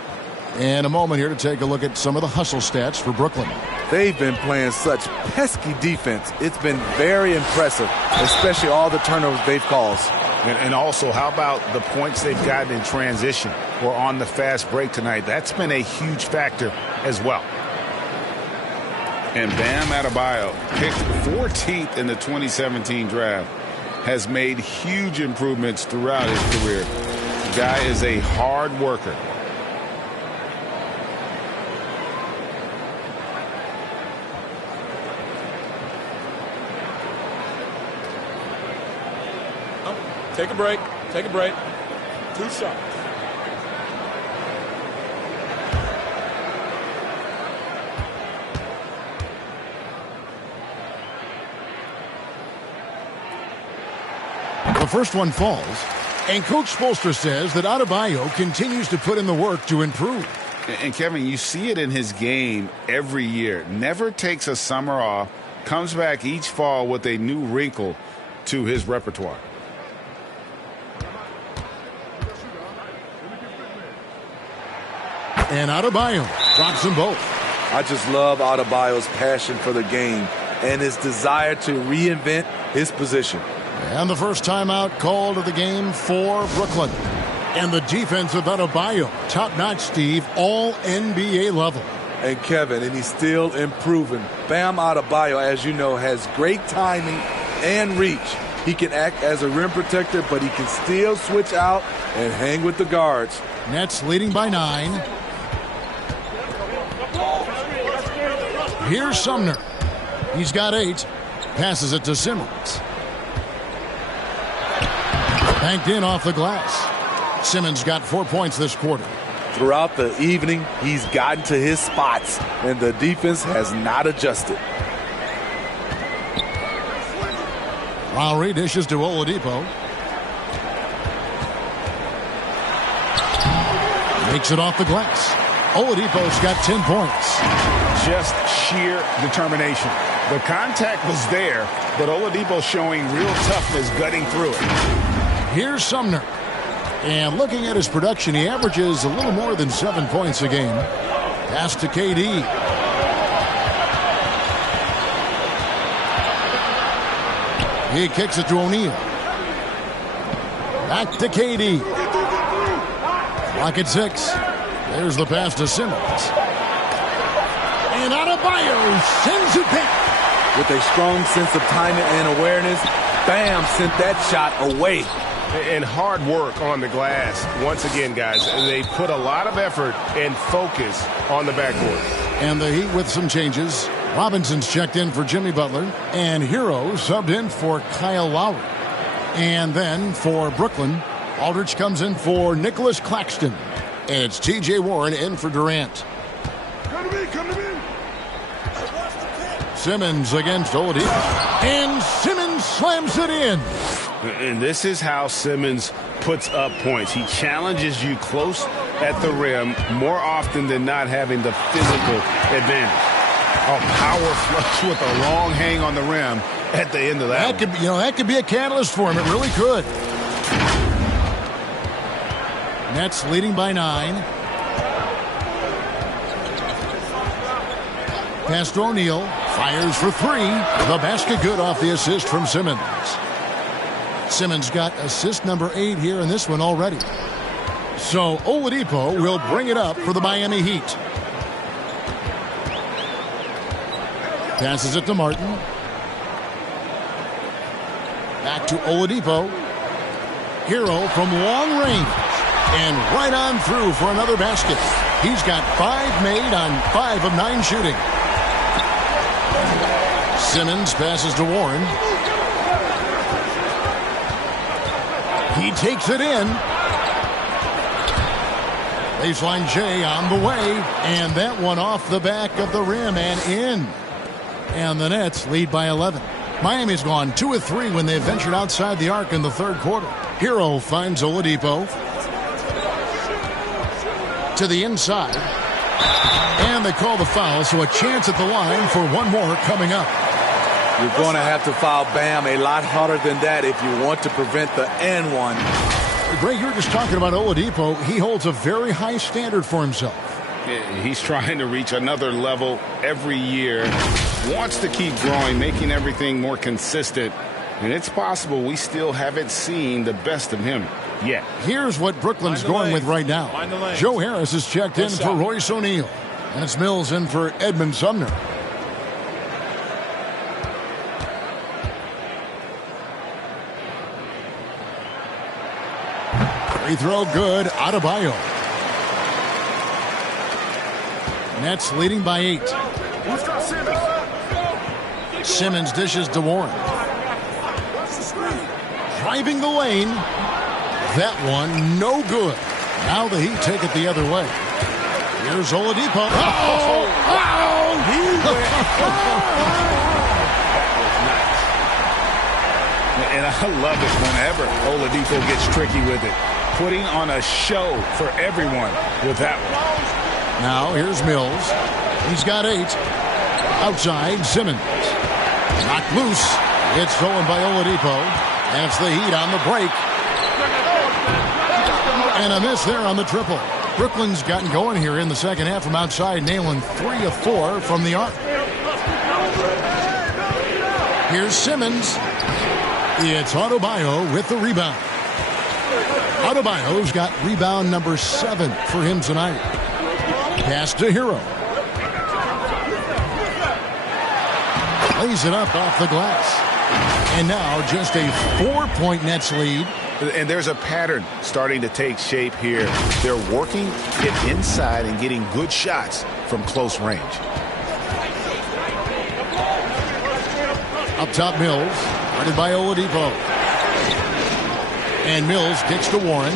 And a moment here to take a look at some of the hustle stats for Brooklyn. They've been playing such pesky defense. It's been very impressive, especially all the turnovers they've caused. And also, how about the points they've gotten in transition or on the fast break tonight? That's been a huge factor as well. And Bam Adebayo, picked 14th in the 2017 draft, has made huge improvements throughout his career. The guy is a hard worker. Take a break. Take a break. 2 shots. The first one falls. And Coach Spoelstra says that Adebayo continues to put in the work to improve. And Kevin, you see it in his game every year. Never takes a summer off. Comes back each fall with a new wrinkle to his repertoire. And Adebayo drops them both. I just love Adebayo's passion for the game and his desire to reinvent his position. And the first timeout called of the game for Brooklyn. And the defense of Adebayo, top-notch, Steve, all NBA level. And Kevin, and he's still improving. Bam Adebayo, as you know, has great timing and reach. He can act as a rim protector, but he can still switch out and hang with the guards. Nets leading by 9. Here's Sumner. He's got 8. Passes it to Simmons. Banked in off the glass. Simmons got 4 points this quarter. Throughout the evening, he's gotten to his spots, and the defense has not adjusted. Lowry dishes to Oladipo. Makes it off the glass. Oladipo's got 10 points. Just sheer determination. The contact was there, but Oladipo showing real toughness gutting through it. Here's Sumner. And looking at his production, he averages a little more than 7 points a game. Pass to KD. He kicks it to O'Neal. Back to KD. Clock at 6. There's the pass to Simmons. And Adebayo sends it back. With a strong sense of timing and awareness, Bam sent that shot away. And hard work on the glass. Once again, guys, they put a lot of effort and focus on the backboard. And the Heat with some changes. Robinson's checked in for Jimmy Butler. And Hero subbed in for Kyle Lowry. And then for Brooklyn, Aldridge comes in for Nicholas Claxton. And it's T.J. Warren in for Durant. Simmons against Oladipo. And Simmons slams it in. And this is how Simmons puts up points. He challenges you close at the rim more often than not, having the physical advantage. A power flush with a long hang on the rim at the end of that. That could be a catalyst for him. It really could. Nets leading by 9. Pass to O'Neal. Fires for 3. The basket good off the assist from Simmons. Simmons got assist number 8 here in this one already. So Oladipo will bring it up for the Miami Heat. Passes it to Martin. Back to Oladipo. Hero from long range. And right on through for another basket. He's got 5 made on 5 of 9 shooting. Simmons passes to Warren. He takes it in. Baseline J on the way. And that one off the back of the rim and in. And the Nets lead by 11. Miami's gone 2 of 3 when they ventured outside the arc in the third quarter. Hero finds Oladipo to the inside. And they call the foul, so a chance at the line for one more coming up. You're going to have to foul Bam a lot harder than that if you want to prevent the and one. Greg, you were just talking about Oladipo. He holds a very high standard for himself. He's trying to reach another level every year. Wants to keep growing, making everything more consistent. And it's possible we still haven't seen the best of him yet. Here's what Brooklyn's going with right now. Joe Harris is checked in for Royce O'Neal. And it's Mills in for Edmund Sumner. Free throw good. Adebayo. Nets leading by 8. Simmons dishes to Warren. Driving the lane. That one no good. Now the Heat take it the other way. Here's Oladipo. And I love it whenever Oladipo gets tricky with it. Putting on a show for everyone with that one. Now here's Mills. He's got 8. Outside, Simmons. Knocked loose. It's stolen by Oladipo. And it's the Heat on the break. And a miss there on the triple. Brooklyn's gotten going here in the second half from outside, nailing 3 of 4 from the arc. Here's Simmons. It's Adebayo with the rebound. Adebayo's got rebound number 7 for him tonight. Pass to Hero. Lays it up off the glass. And now just a 4-point Nets lead. And there's a pattern starting to take shape here. They're working it inside and getting good shots from close range. Up top, Mills. Guarded by Oladipo. And Mills kicks to Warren.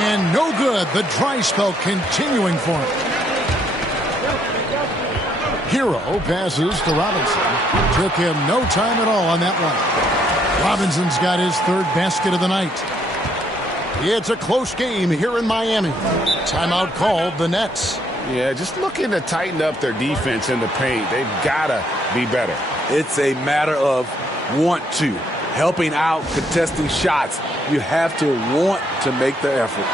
And no good. The dry spell continuing for him. Hero passes to Robinson. Took him no time at all on that one. Robinson's got his 3rd basket of the night. It's a close game here in Miami. Timeout called the Nets. Yeah, just looking to tighten up their defense in the paint. They've got to be better. It's a matter of want to. Helping out, contesting shots. You have to want to make the effort.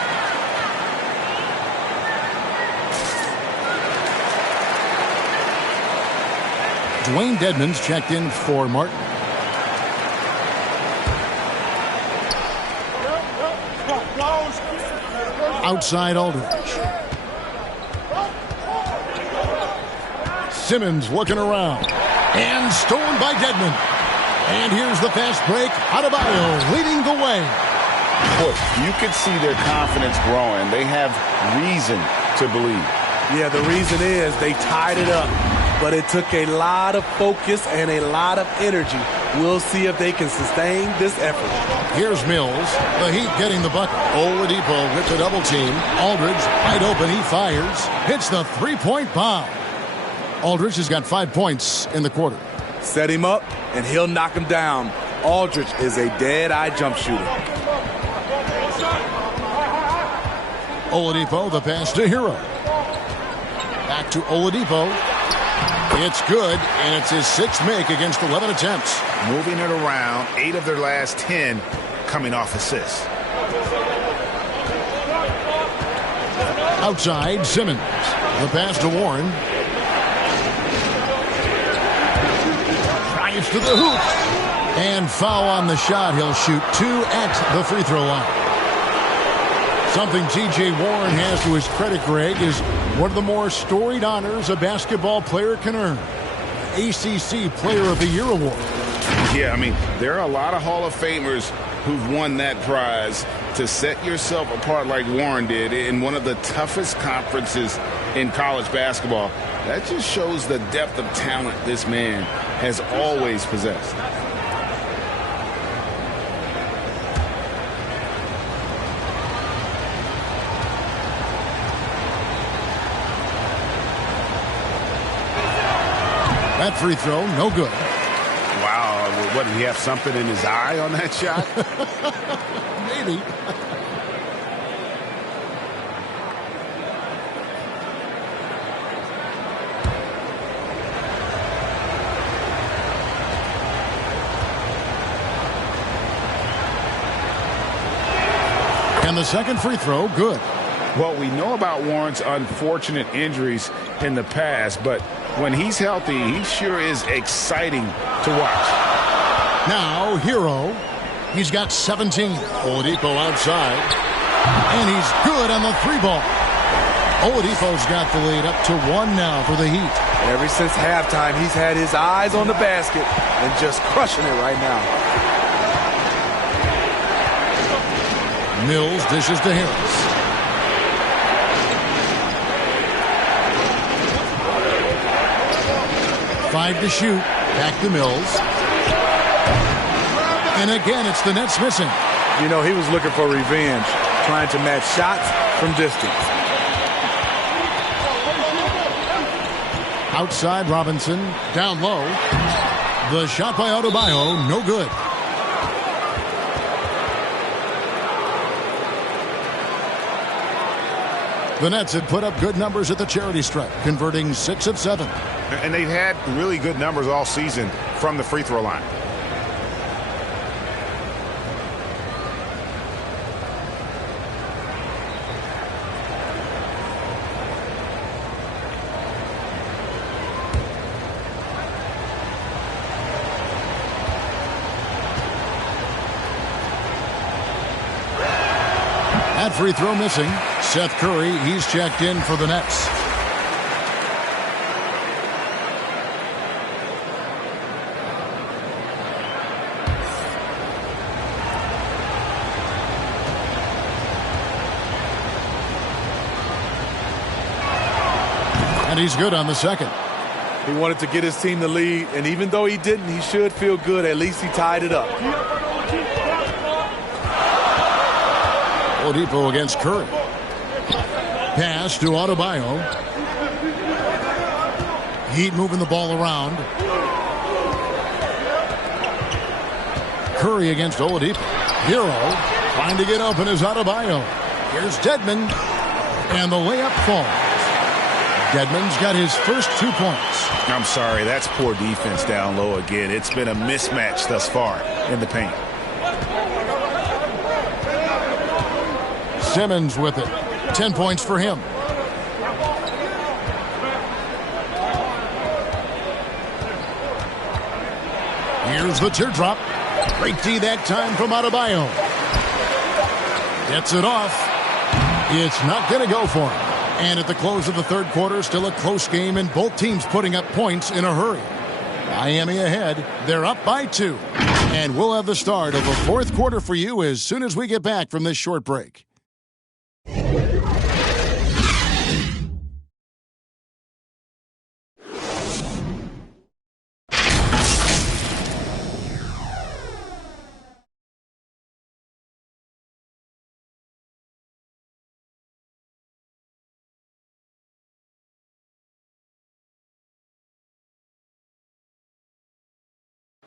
Dwayne Dedmon's checked in for Martin. Outside Aldridge. Simmons looking around. And stolen by Dedmon. And here's the fast break. Adebayo leading the way. Boy, you could see their confidence growing. They have reason to believe. Yeah, the reason is they tied it up. But it took a lot of focus and a lot of energy We'll see if they can sustain this effort. Here's Mills. The Heat getting the bucket. Oladipo with the double team. Aldridge wide open. He fires. Hits the three-point bomb. Aldridge has got 5 points in the quarter. Set him up, and he'll knock him down. Aldridge is a dead-eye jump shooter. Oladipo, the pass to Hero. Back to Oladipo. It's good, and it's his 6th make against 11 attempts. Moving it around, 8 of their last 10 coming off assists. Outside, Simmons. The pass to Warren. Drives to the hoop. And foul on the shot. He'll shoot 2 at the free throw line. Something T.J. Warren has to his credit, Greg, is one of the more storied honors a basketball player can earn. ACC Player of the Year award. Yeah, I mean, there are a lot of Hall of Famers who've won that prize. To set yourself apart like Warren did in one of the toughest conferences in college basketball, that just shows the depth of talent this man has always possessed. That free throw, no good. Wow, what, did he have something in his eye on that shot? Maybe. And the second free throw, good. Well, we know about Warren's unfortunate injuries in the past, but when he's healthy, he sure is exciting to watch. Now, Hero. He's got 17. Oladipo outside. And he's good on the 3-ball. Oladipo's got the lead up to 1 now for the Heat. Ever since halftime, he's had his eyes on the basket and just crushing it right now. Mills dishes to Harris. Five to shoot. Back to Mills. And again, it's the Nets missing. You know, he was looking for revenge, trying to match shots from distance. Outside, Robinson. Down low. The shot by Adebayo, no good. The Nets had put up good numbers at the charity stripe, converting 6 of 7. And they've had really good numbers all season from the free throw line. That free throw missing. Seth Curry, he's checked in for the Nets. And he's good on the second. He wanted to get his team the lead, and even though he didn't, he should feel good. At least he tied it up. Oladipo against Curry. Pass to Adebayo. Heat moving the ball around. Curry against Oladipo. Hero trying to get open is Adebayo. Here's Dedmon. And the layup falls. Dedmon's got his first 2 points. I'm sorry, that's poor defense down low again. It's been a mismatch thus far in the paint. Simmons with it. 10 points for him. Here's the teardrop. Great D that time from Adebayo. Gets it off. It's not going to go for him. And at the close of the third quarter, still a close game, and both teams putting up points in a hurry. Miami ahead. They're up by 2. And we'll have the start of the fourth quarter for you as soon as we get back from this short break.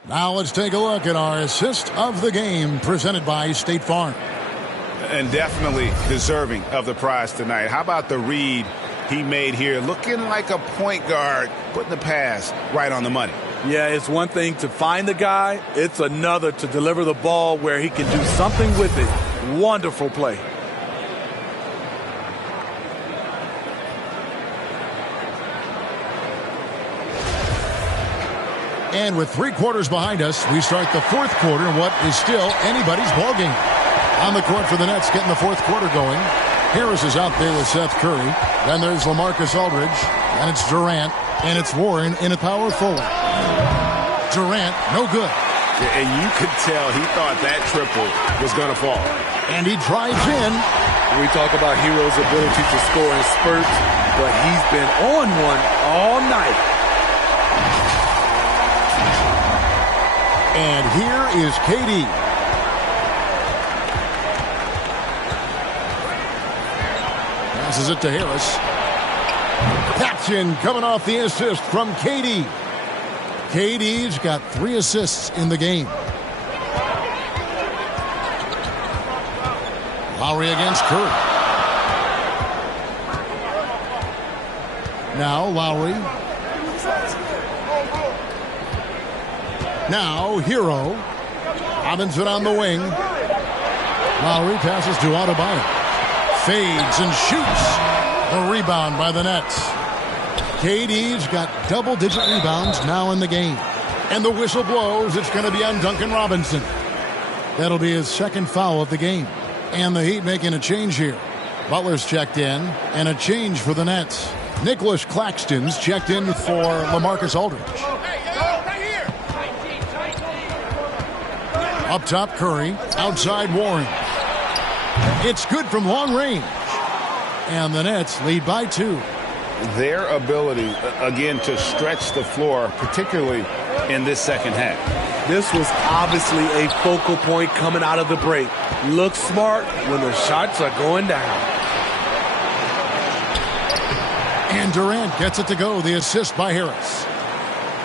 Now let's take a look at our assist of the game presented by State Farm. And definitely deserving of the prize tonight. How about the read he made here? Looking like a point guard, putting the pass right on the money. Yeah, it's one thing to find the guy. It's another to deliver the ball where he can do something with it. Wonderful play. And with 3 quarters behind us, we start the 4th quarter in what is still anybody's ballgame. On the court for the Nets, getting the 4th quarter going. Harris is out there with Seth Curry. Then there's LaMarcus Aldridge. And it's Durant. And it's Warren in a power forward. Durant, no good. And you could tell he thought that triple was going to fall. And he drives in. We talk about Hero's ability to score in spurts, but he's been on one all night. And here is KD. Passes it to Harris. That's in, coming off the assist from KD. KD's got 3 assists in the game. Lowry against Curry. Now Lowry. Now Hero. Robinson on the wing. Lowry passes to Adebayo. Fades and shoots. The rebound by the Nets. KD's got double-digit rebounds now in the game. And the whistle blows. It's going to be on Duncan Robinson. That'll be his 2nd foul of the game. And the Heat making a change here. Butler's checked in. And a change for the Nets. Nicholas Claxton's checked in for LaMarcus Aldridge. Up top, Curry. Outside, Warren. It's good from long range. And the Nets lead by 2. Their ability, again, to stretch the floor, particularly in this second half. This was obviously a focal point coming out of the break. Look smart when the shots are going down. And Durant gets it to go. The assist by Harris.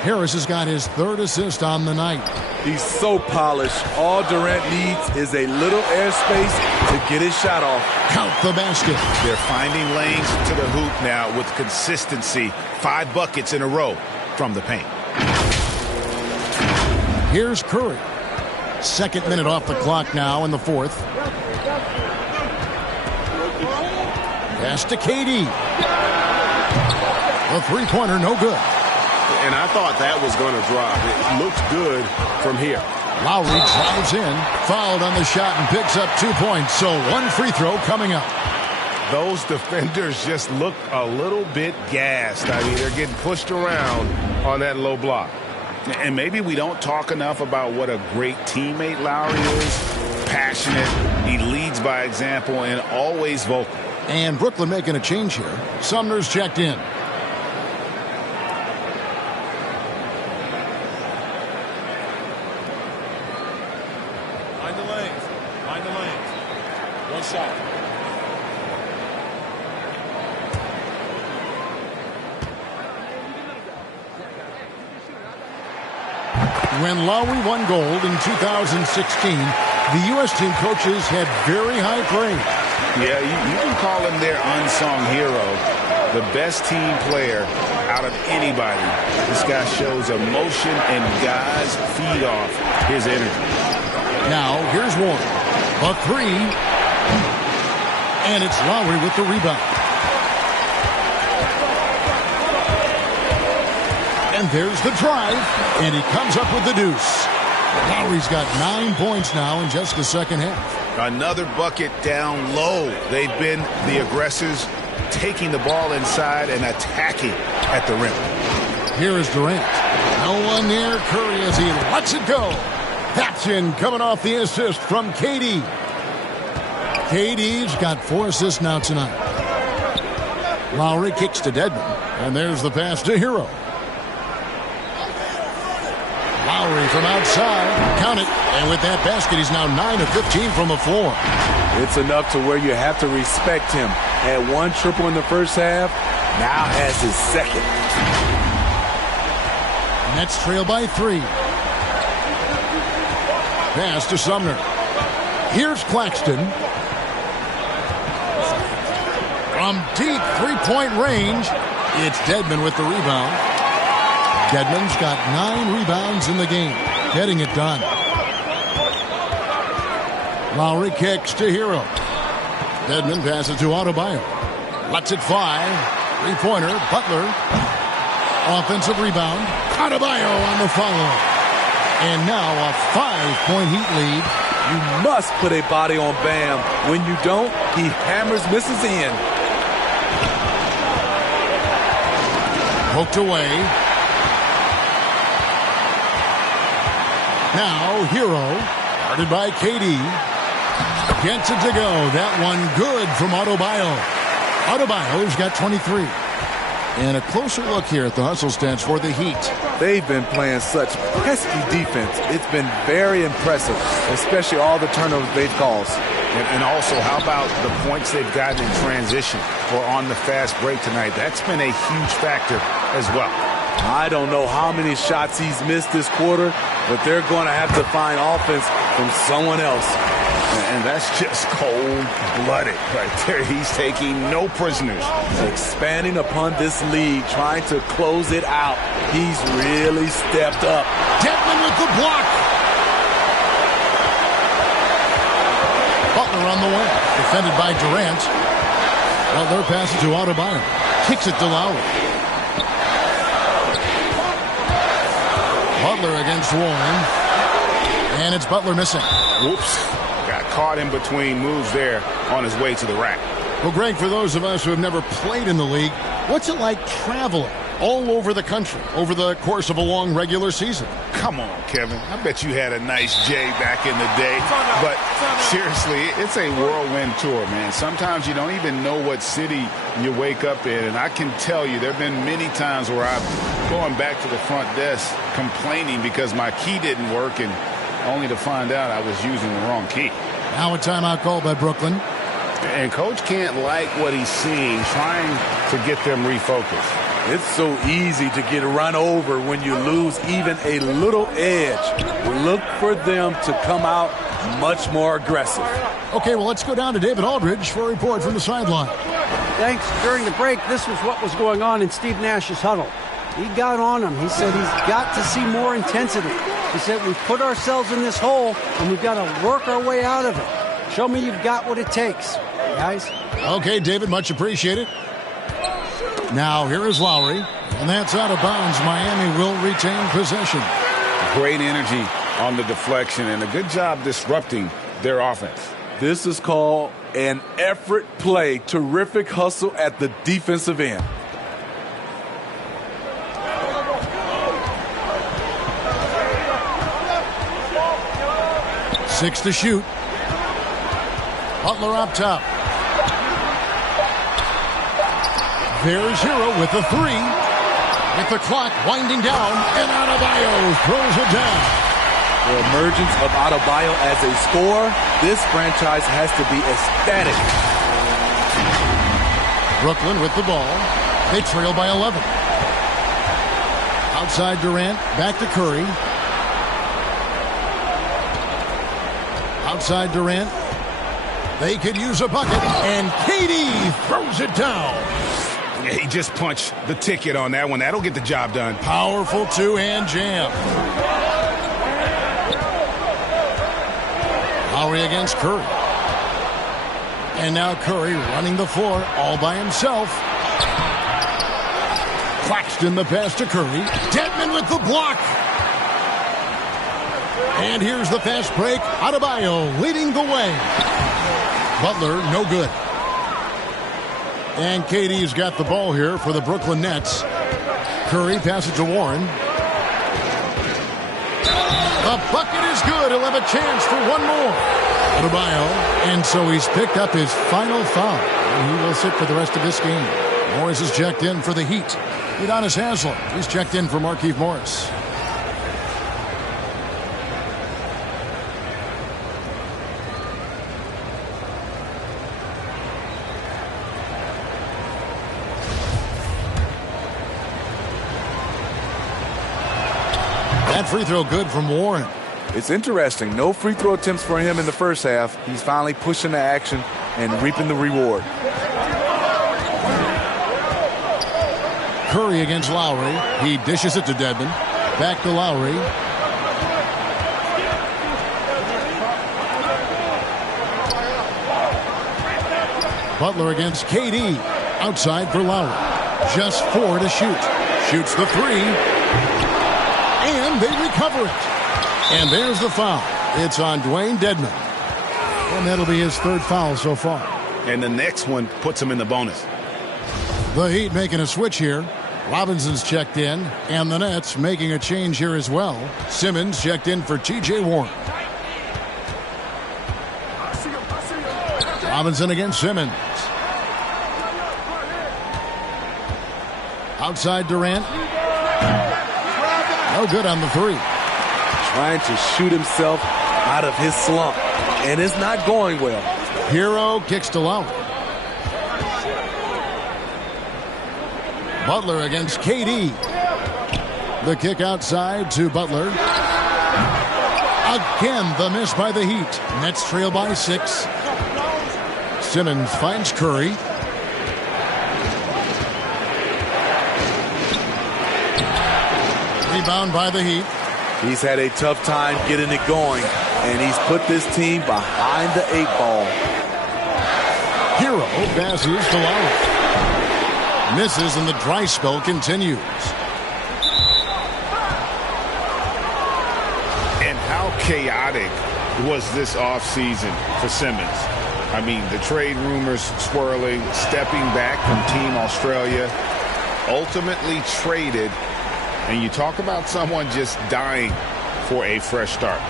Harris has got his 3rd assist on the night. He's so polished. All Durant needs is a little airspace to get his shot off. Count the basket. They're finding lanes to the hoop now with consistency. 5 buckets in a row from the paint. Here's Curry. 2nd minute off the clock now in the 4th. Pass to KD. The 3-pointer, no good. And I thought that was going to drop. It looked good from here. Lowry drives in, fouled on the shot, and picks up 2 points. So 1 free throw coming up. Those defenders just look a little bit gassed. I mean, they're getting pushed around on that low block. And maybe we don't talk enough about what a great teammate Lowry is. Passionate, he leads by example, and always vocal. And Brooklyn making a change here. Sumner's checked in. Find the lanes. 1 shot. When Lowry won gold in 2016, the U.S. team coaches had very high praise. Yeah, you can call him their unsung hero, the best team player out of anybody. This guy shows emotion, and guys feed off his energy. Now, here's Warren. A 3. And it's Lowry with the rebound. And there's the drive. And he comes up with the deuce. Lowry's got 9 points now in just the second half. Another bucket down low. They've been the aggressors, taking the ball inside and attacking at the rim. Here is Durant. No one near Curry as he lets it go. That's in, coming off the assist from KD. KD's got 4 assists now tonight. Lowry kicks to Dedmon. And there's the pass to Hero. Lowry from outside. Count it. And with that basket, he's now 9 of 15 from the floor. It's enough to where you have to respect him. Had 1 triple in the first half. Now has his 2nd. Nets trail by 3. Pass to Sumner. Here's Claxton. From deep three-point range, it's Dedmon with the rebound. Dedmon's got 9 rebounds in the game, getting it done. Lowry kicks to Hero. Dedmon passes to Adebayo. Lets it fly. Three-pointer, Butler. Offensive rebound. Adebayo on the follow. And now a 5-point Heat lead. You must put a body on Bam. When you don't, he hammers, misses in. Poked away. Now Hero, guarded by KD. Gets it to go. That one good from Adebayo. Adebayo's got 23. And a closer look here at the hustle stats for the Heat. They've been playing such pesky defense. It's been very impressive, especially all the turnovers they've caused. And also, how about the points they've gotten in transition or on the fast break tonight? That's been a huge factor as well. I don't know how many shots he's missed this quarter, but they're going to have to find offense from someone else. And that's just cold-blooded right there. He's taking no prisoners. Expanding upon this lead, trying to close it out. He's really stepped up. Dedmon with the block. Butler on the way. Defended by Durant. Butler passes to Adebayo. Kicks it to Lowry. Butler against Warren. And it's Butler missing. Whoops. Got caught in between moves there on his way to the rack. Well, Greg, for those of us who have never played in the league, what's it like traveling all over the country over the course of a long regular season? Come on, Kevin. I bet you had a nice J back in the day. But seriously, it's a whirlwind tour, man. Sometimes you don't even know what city you wake up in. And I can tell you there have been many times where I'm going back to the front desk complaining because my key didn't work, and only to find out I was using the wrong key. Now a timeout called by Brooklyn. And Coach can't like what he's seeing, trying to get them refocused. It's so easy to get run over when you lose even a little edge. Look for them to come out much more aggressive. Okay, well, let's go down to David Aldridge for a report from the sideline. Thanks. During the break, this was what was going on in Steve Nash's huddle. He got on him. He said he's got to see more intensity. He said we've put ourselves in this hole, and we've got to work our way out of it. Show me you've got what it takes, guys. Okay, David, much appreciated. Now, here is Lowry, and that's out of bounds. Miami will retain possession. Great energy on the deflection, and a good job disrupting their offense. This is called an effort play. Terrific hustle at the defensive end. Six to shoot. Butler up top. There's Hero with the three. With the clock winding down, and Adebayo throws it down. The emergence of Adebayo as a scorer, this franchise has to be ecstatic. Brooklyn with the ball. They trail by 11. Outside Durant, back to Curry. Outside Durant. They could use a bucket, and KD throws it down. Yeah, he just punched the ticket on that one. That'll get the job done. Powerful two-hand jam. Lowry against Curry. And now Curry running the floor all by himself. Claxton the pass to Curry. Dedmon with the block. And here's the fast break. Adebayo leading the way. Butler, no good. And KD's got the ball here for the Brooklyn Nets. Curry passes to Warren. The bucket is good. He'll have a chance for one more. Adebayo. And so he's picked up his final foul. And he will sit for the rest of this game. Morris is checked in for the Heat. Udonis Haslem. He's checked in for Markieff Morris. That free throw good from Warren. It's interesting. No free throw attempts for him in the first half. He's finally pushing the action and reaping the reward. Curry against Lowry. He dishes it to Dedmon. Back to Lowry. Butler against KD. Outside for Lowry. Just 4 to shoot. Shoots the 3. And they recover it. And there's the foul. It's on Dwayne Dedmon. And that'll be his 3rd foul so far. And the next one puts him in the bonus. The Heat making a switch here. Robinson's checked in. And the Nets making a change here as well. Simmons checked in for T.J. Warren. Robinson against Simmons. Outside Durant. No good on the 3. Trying to shoot himself out of his slump. And it's not going well. Hero kicks to Lowry. Butler against KD. The kick outside to Butler. Again, the miss by the Heat. Nets trail by 6. Simmons finds Curry. Rebound by the Heat. He's had a tough time getting it going, and he's put this team behind the 8 ball. Hero passes to Lowry. Misses, and the dry spell continues. And how chaotic was this offseason for Simmons? I mean, the trade rumors swirling, stepping back from Team Australia, ultimately traded. And you talk about someone just dying for a fresh start.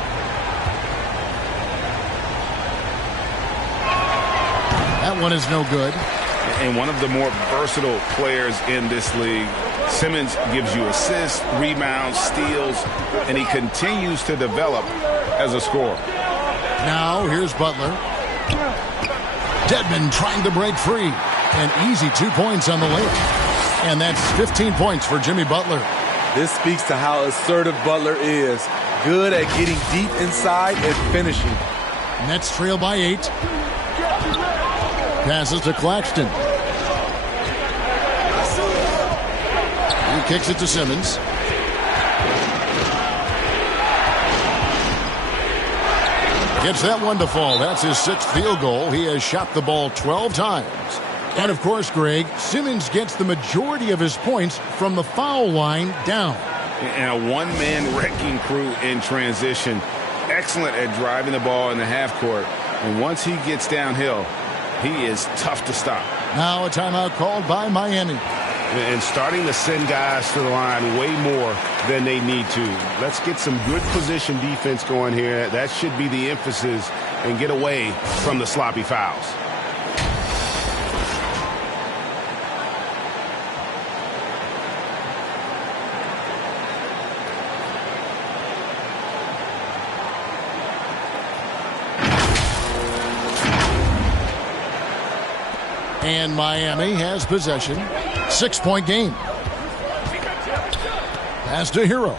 That one is no good. And one of the more versatile players in this league. Simmons gives you assists, rebounds, steals, and he continues to develop as a scorer. Now here's Butler. Dedmon trying to break free. An easy 2 points on the layup. And that's 15 points for Jimmy Butler. This speaks to how assertive Butler is. Good at getting deep inside and finishing. Nets trail by 8. Passes to Claxton. He kicks it to Simmons. Gets that one to fall. That's his 6th field goal. He has shot the ball 12 times. And, of course, Greg, Simmons gets the majority of his points from the foul line down. And a one-man wrecking crew in transition. Excellent at driving the ball in the half court. And once he gets downhill, he is tough to stop. Now a timeout called by Miami. And starting to send guys to the line way more than they need to. Let's get some good position defense going here. That should be the emphasis, and get away from the sloppy fouls. And Miami has possession. 6-point game. Pass to Hero.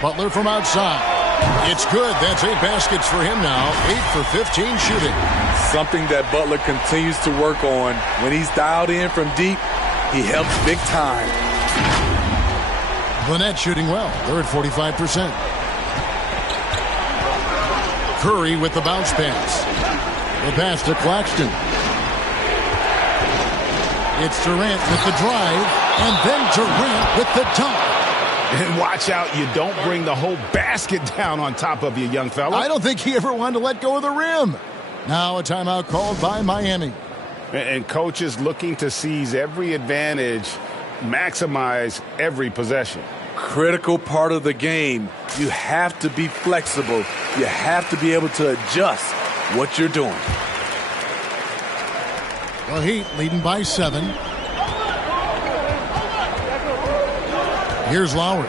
Butler from outside. It's good. That's 8 baskets for him now. 8 for 15 shooting. Something that Butler continues to work on. When he's dialed in from deep, he helps big time. The Nets shooting well. They're at 45%. Curry with the bounce pass. The pass to Claxton. It's Durant with the drive, and then Durant with the dunk. And watch out, you don't bring the whole basket down on top of you, young fella. I don't think he ever wanted to let go of the rim. Now a timeout called by Miami. And coaches looking to seize every advantage, maximize every possession. Critical part of the game. You have to be flexible. You have to be able to adjust what you're doing. The Heat leading by 7. Here's Lowry.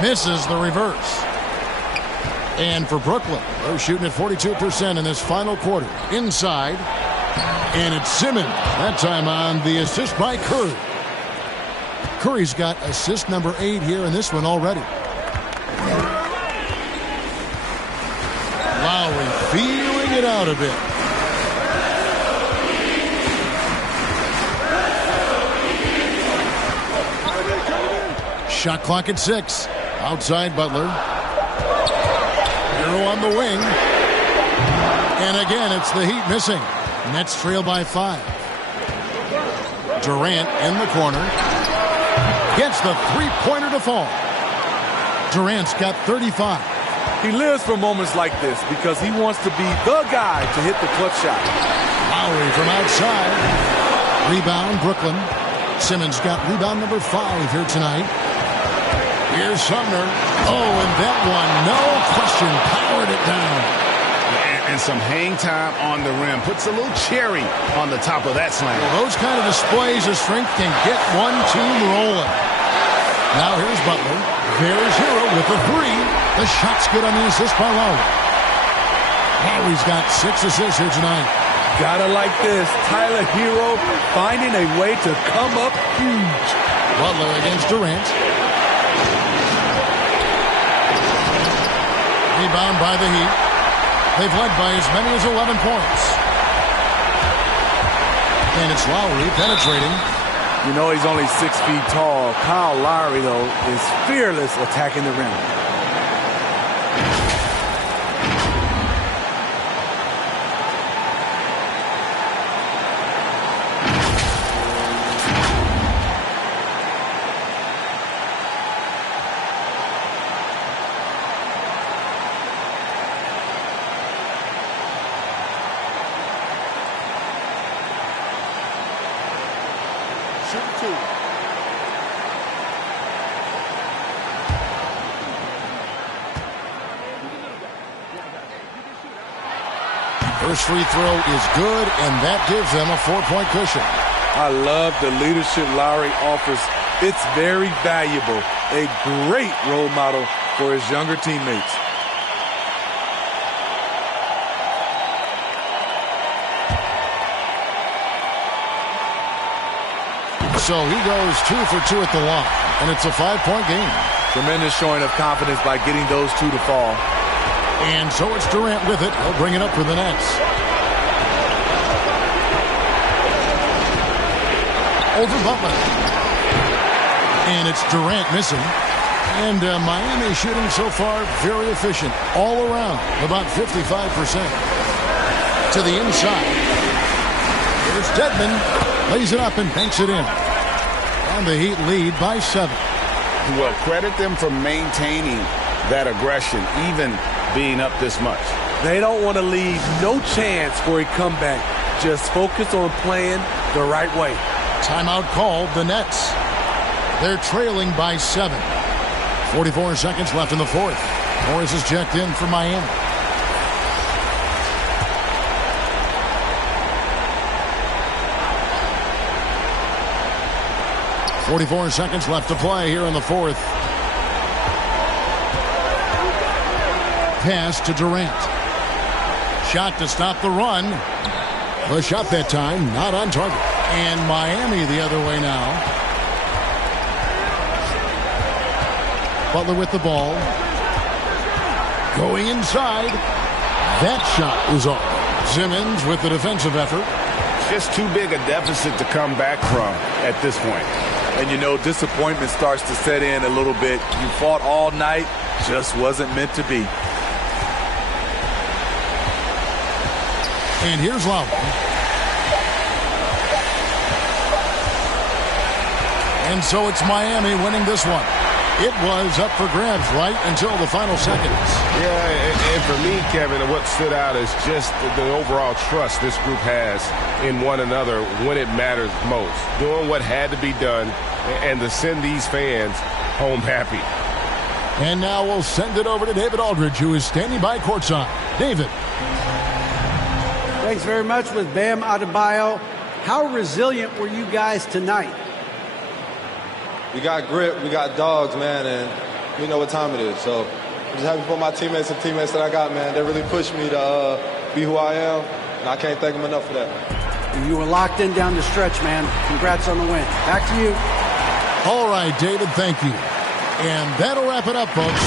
Misses the reverse. And for Brooklyn, they're shooting at 42% in this final quarter. Inside, And it's Simmons. That time on the assist by Curry. Curry's got assist number 8 here in this one already. Lowry feeling it out a bit. Shot clock at 6. Outside Butler. Hero on the wing. And again, it's the Heat missing. Nets trail by 5. Durant in the corner. Gets the three-pointer to fall. Durant's got 35. He lives for moments like this because he wants to be the guy to hit the clutch shot. Lowry from outside. Rebound, Brooklyn. Simmons got rebound number 5 here tonight. Here's Sumner. Oh, and that one, no question, powered it down. And some hang time on the rim. Puts a little cherry on the top of that slam. Well, those kind of displays of strength can get one team rolling. Now here's Butler. There's Hero with the 3. The shot's good on the assist by Lowry. Lowry's got 6 assists here tonight. Gotta like this. Tyler Hero finding a way to come up huge. Butler against Durant. Rebound by the Heat. They've led by as many as 11 points. And it's Lowry penetrating. You know he's only 6 feet tall. Kyle Lowry, though, is fearless attacking the rim. First free throw is good, and that gives them a 4-point cushion. I love the leadership Lowry offers. It's very valuable. A great role model for his younger teammates. So he goes 2 for 2 at the line, and it's a 5-point game. Tremendous showing of confidence by getting those 2 to fall. And so it's Durant with it. He'll bring it up for the Nets. Over Butler. And it's Durant missing. And Miami shooting so far very efficient all around, about 55%. To the inside. Here's Dedmon. Lays it up and banks it in. And the Heat lead by 7. Well, credit them for maintaining that aggression, even being up this much. They don't want to leave no chance for a comeback. Just focus on playing the right way. Timeout called, the Nets. They're trailing by 7. 44 seconds left in the 4th. Morris is checked in for Miami. .44 seconds left to play here in the 4th. Pass to Durant. Shot to stop the run. The shot that time not on target. And Miami the other way now. Butler with the ball. Going inside. That shot is off. Simmons with the defensive effort. Just too big a deficit to come back from at this point. And you know, disappointment starts to set in a little bit. You fought all night, just wasn't meant to be. And here's Lowry. And so it's Miami winning this one. It was up for grabs right until the final seconds. Yeah, and for me, Kevin, what stood out is just the overall trust this group has in one another when it matters most. Doing what had to be done and to send these fans home happy. And now we'll send it over to David Aldridge, who is standing by courtside. David. Thanks very much with Bam Adebayo. How resilient were you guys tonight? We got grit, we got dogs, man, and we know what time it is. So I'm just happy for my teammates and teammates that I got, man. They really pushed me to be who I am. And I can't thank him enough for that. You were locked in down the stretch, man. Congrats on the win. Back to you. All right, David, thank you. And that'll wrap it up, folks.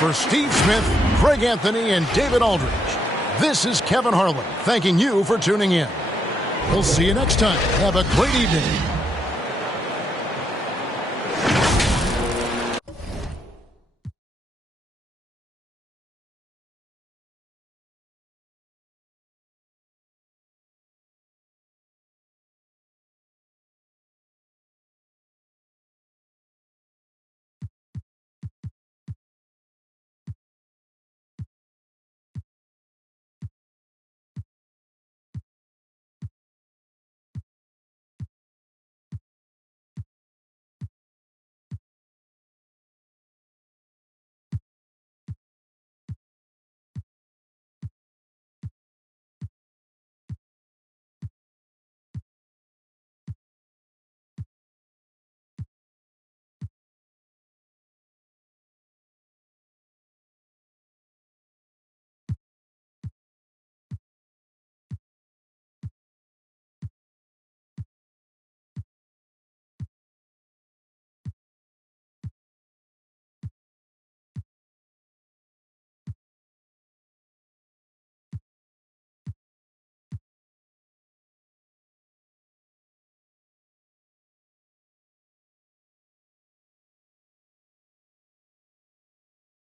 For Steve Smith, Craig Anthony, and David Aldridge, this is Kevin Harlan thanking you for tuning in. We'll see you next time. Have a great evening.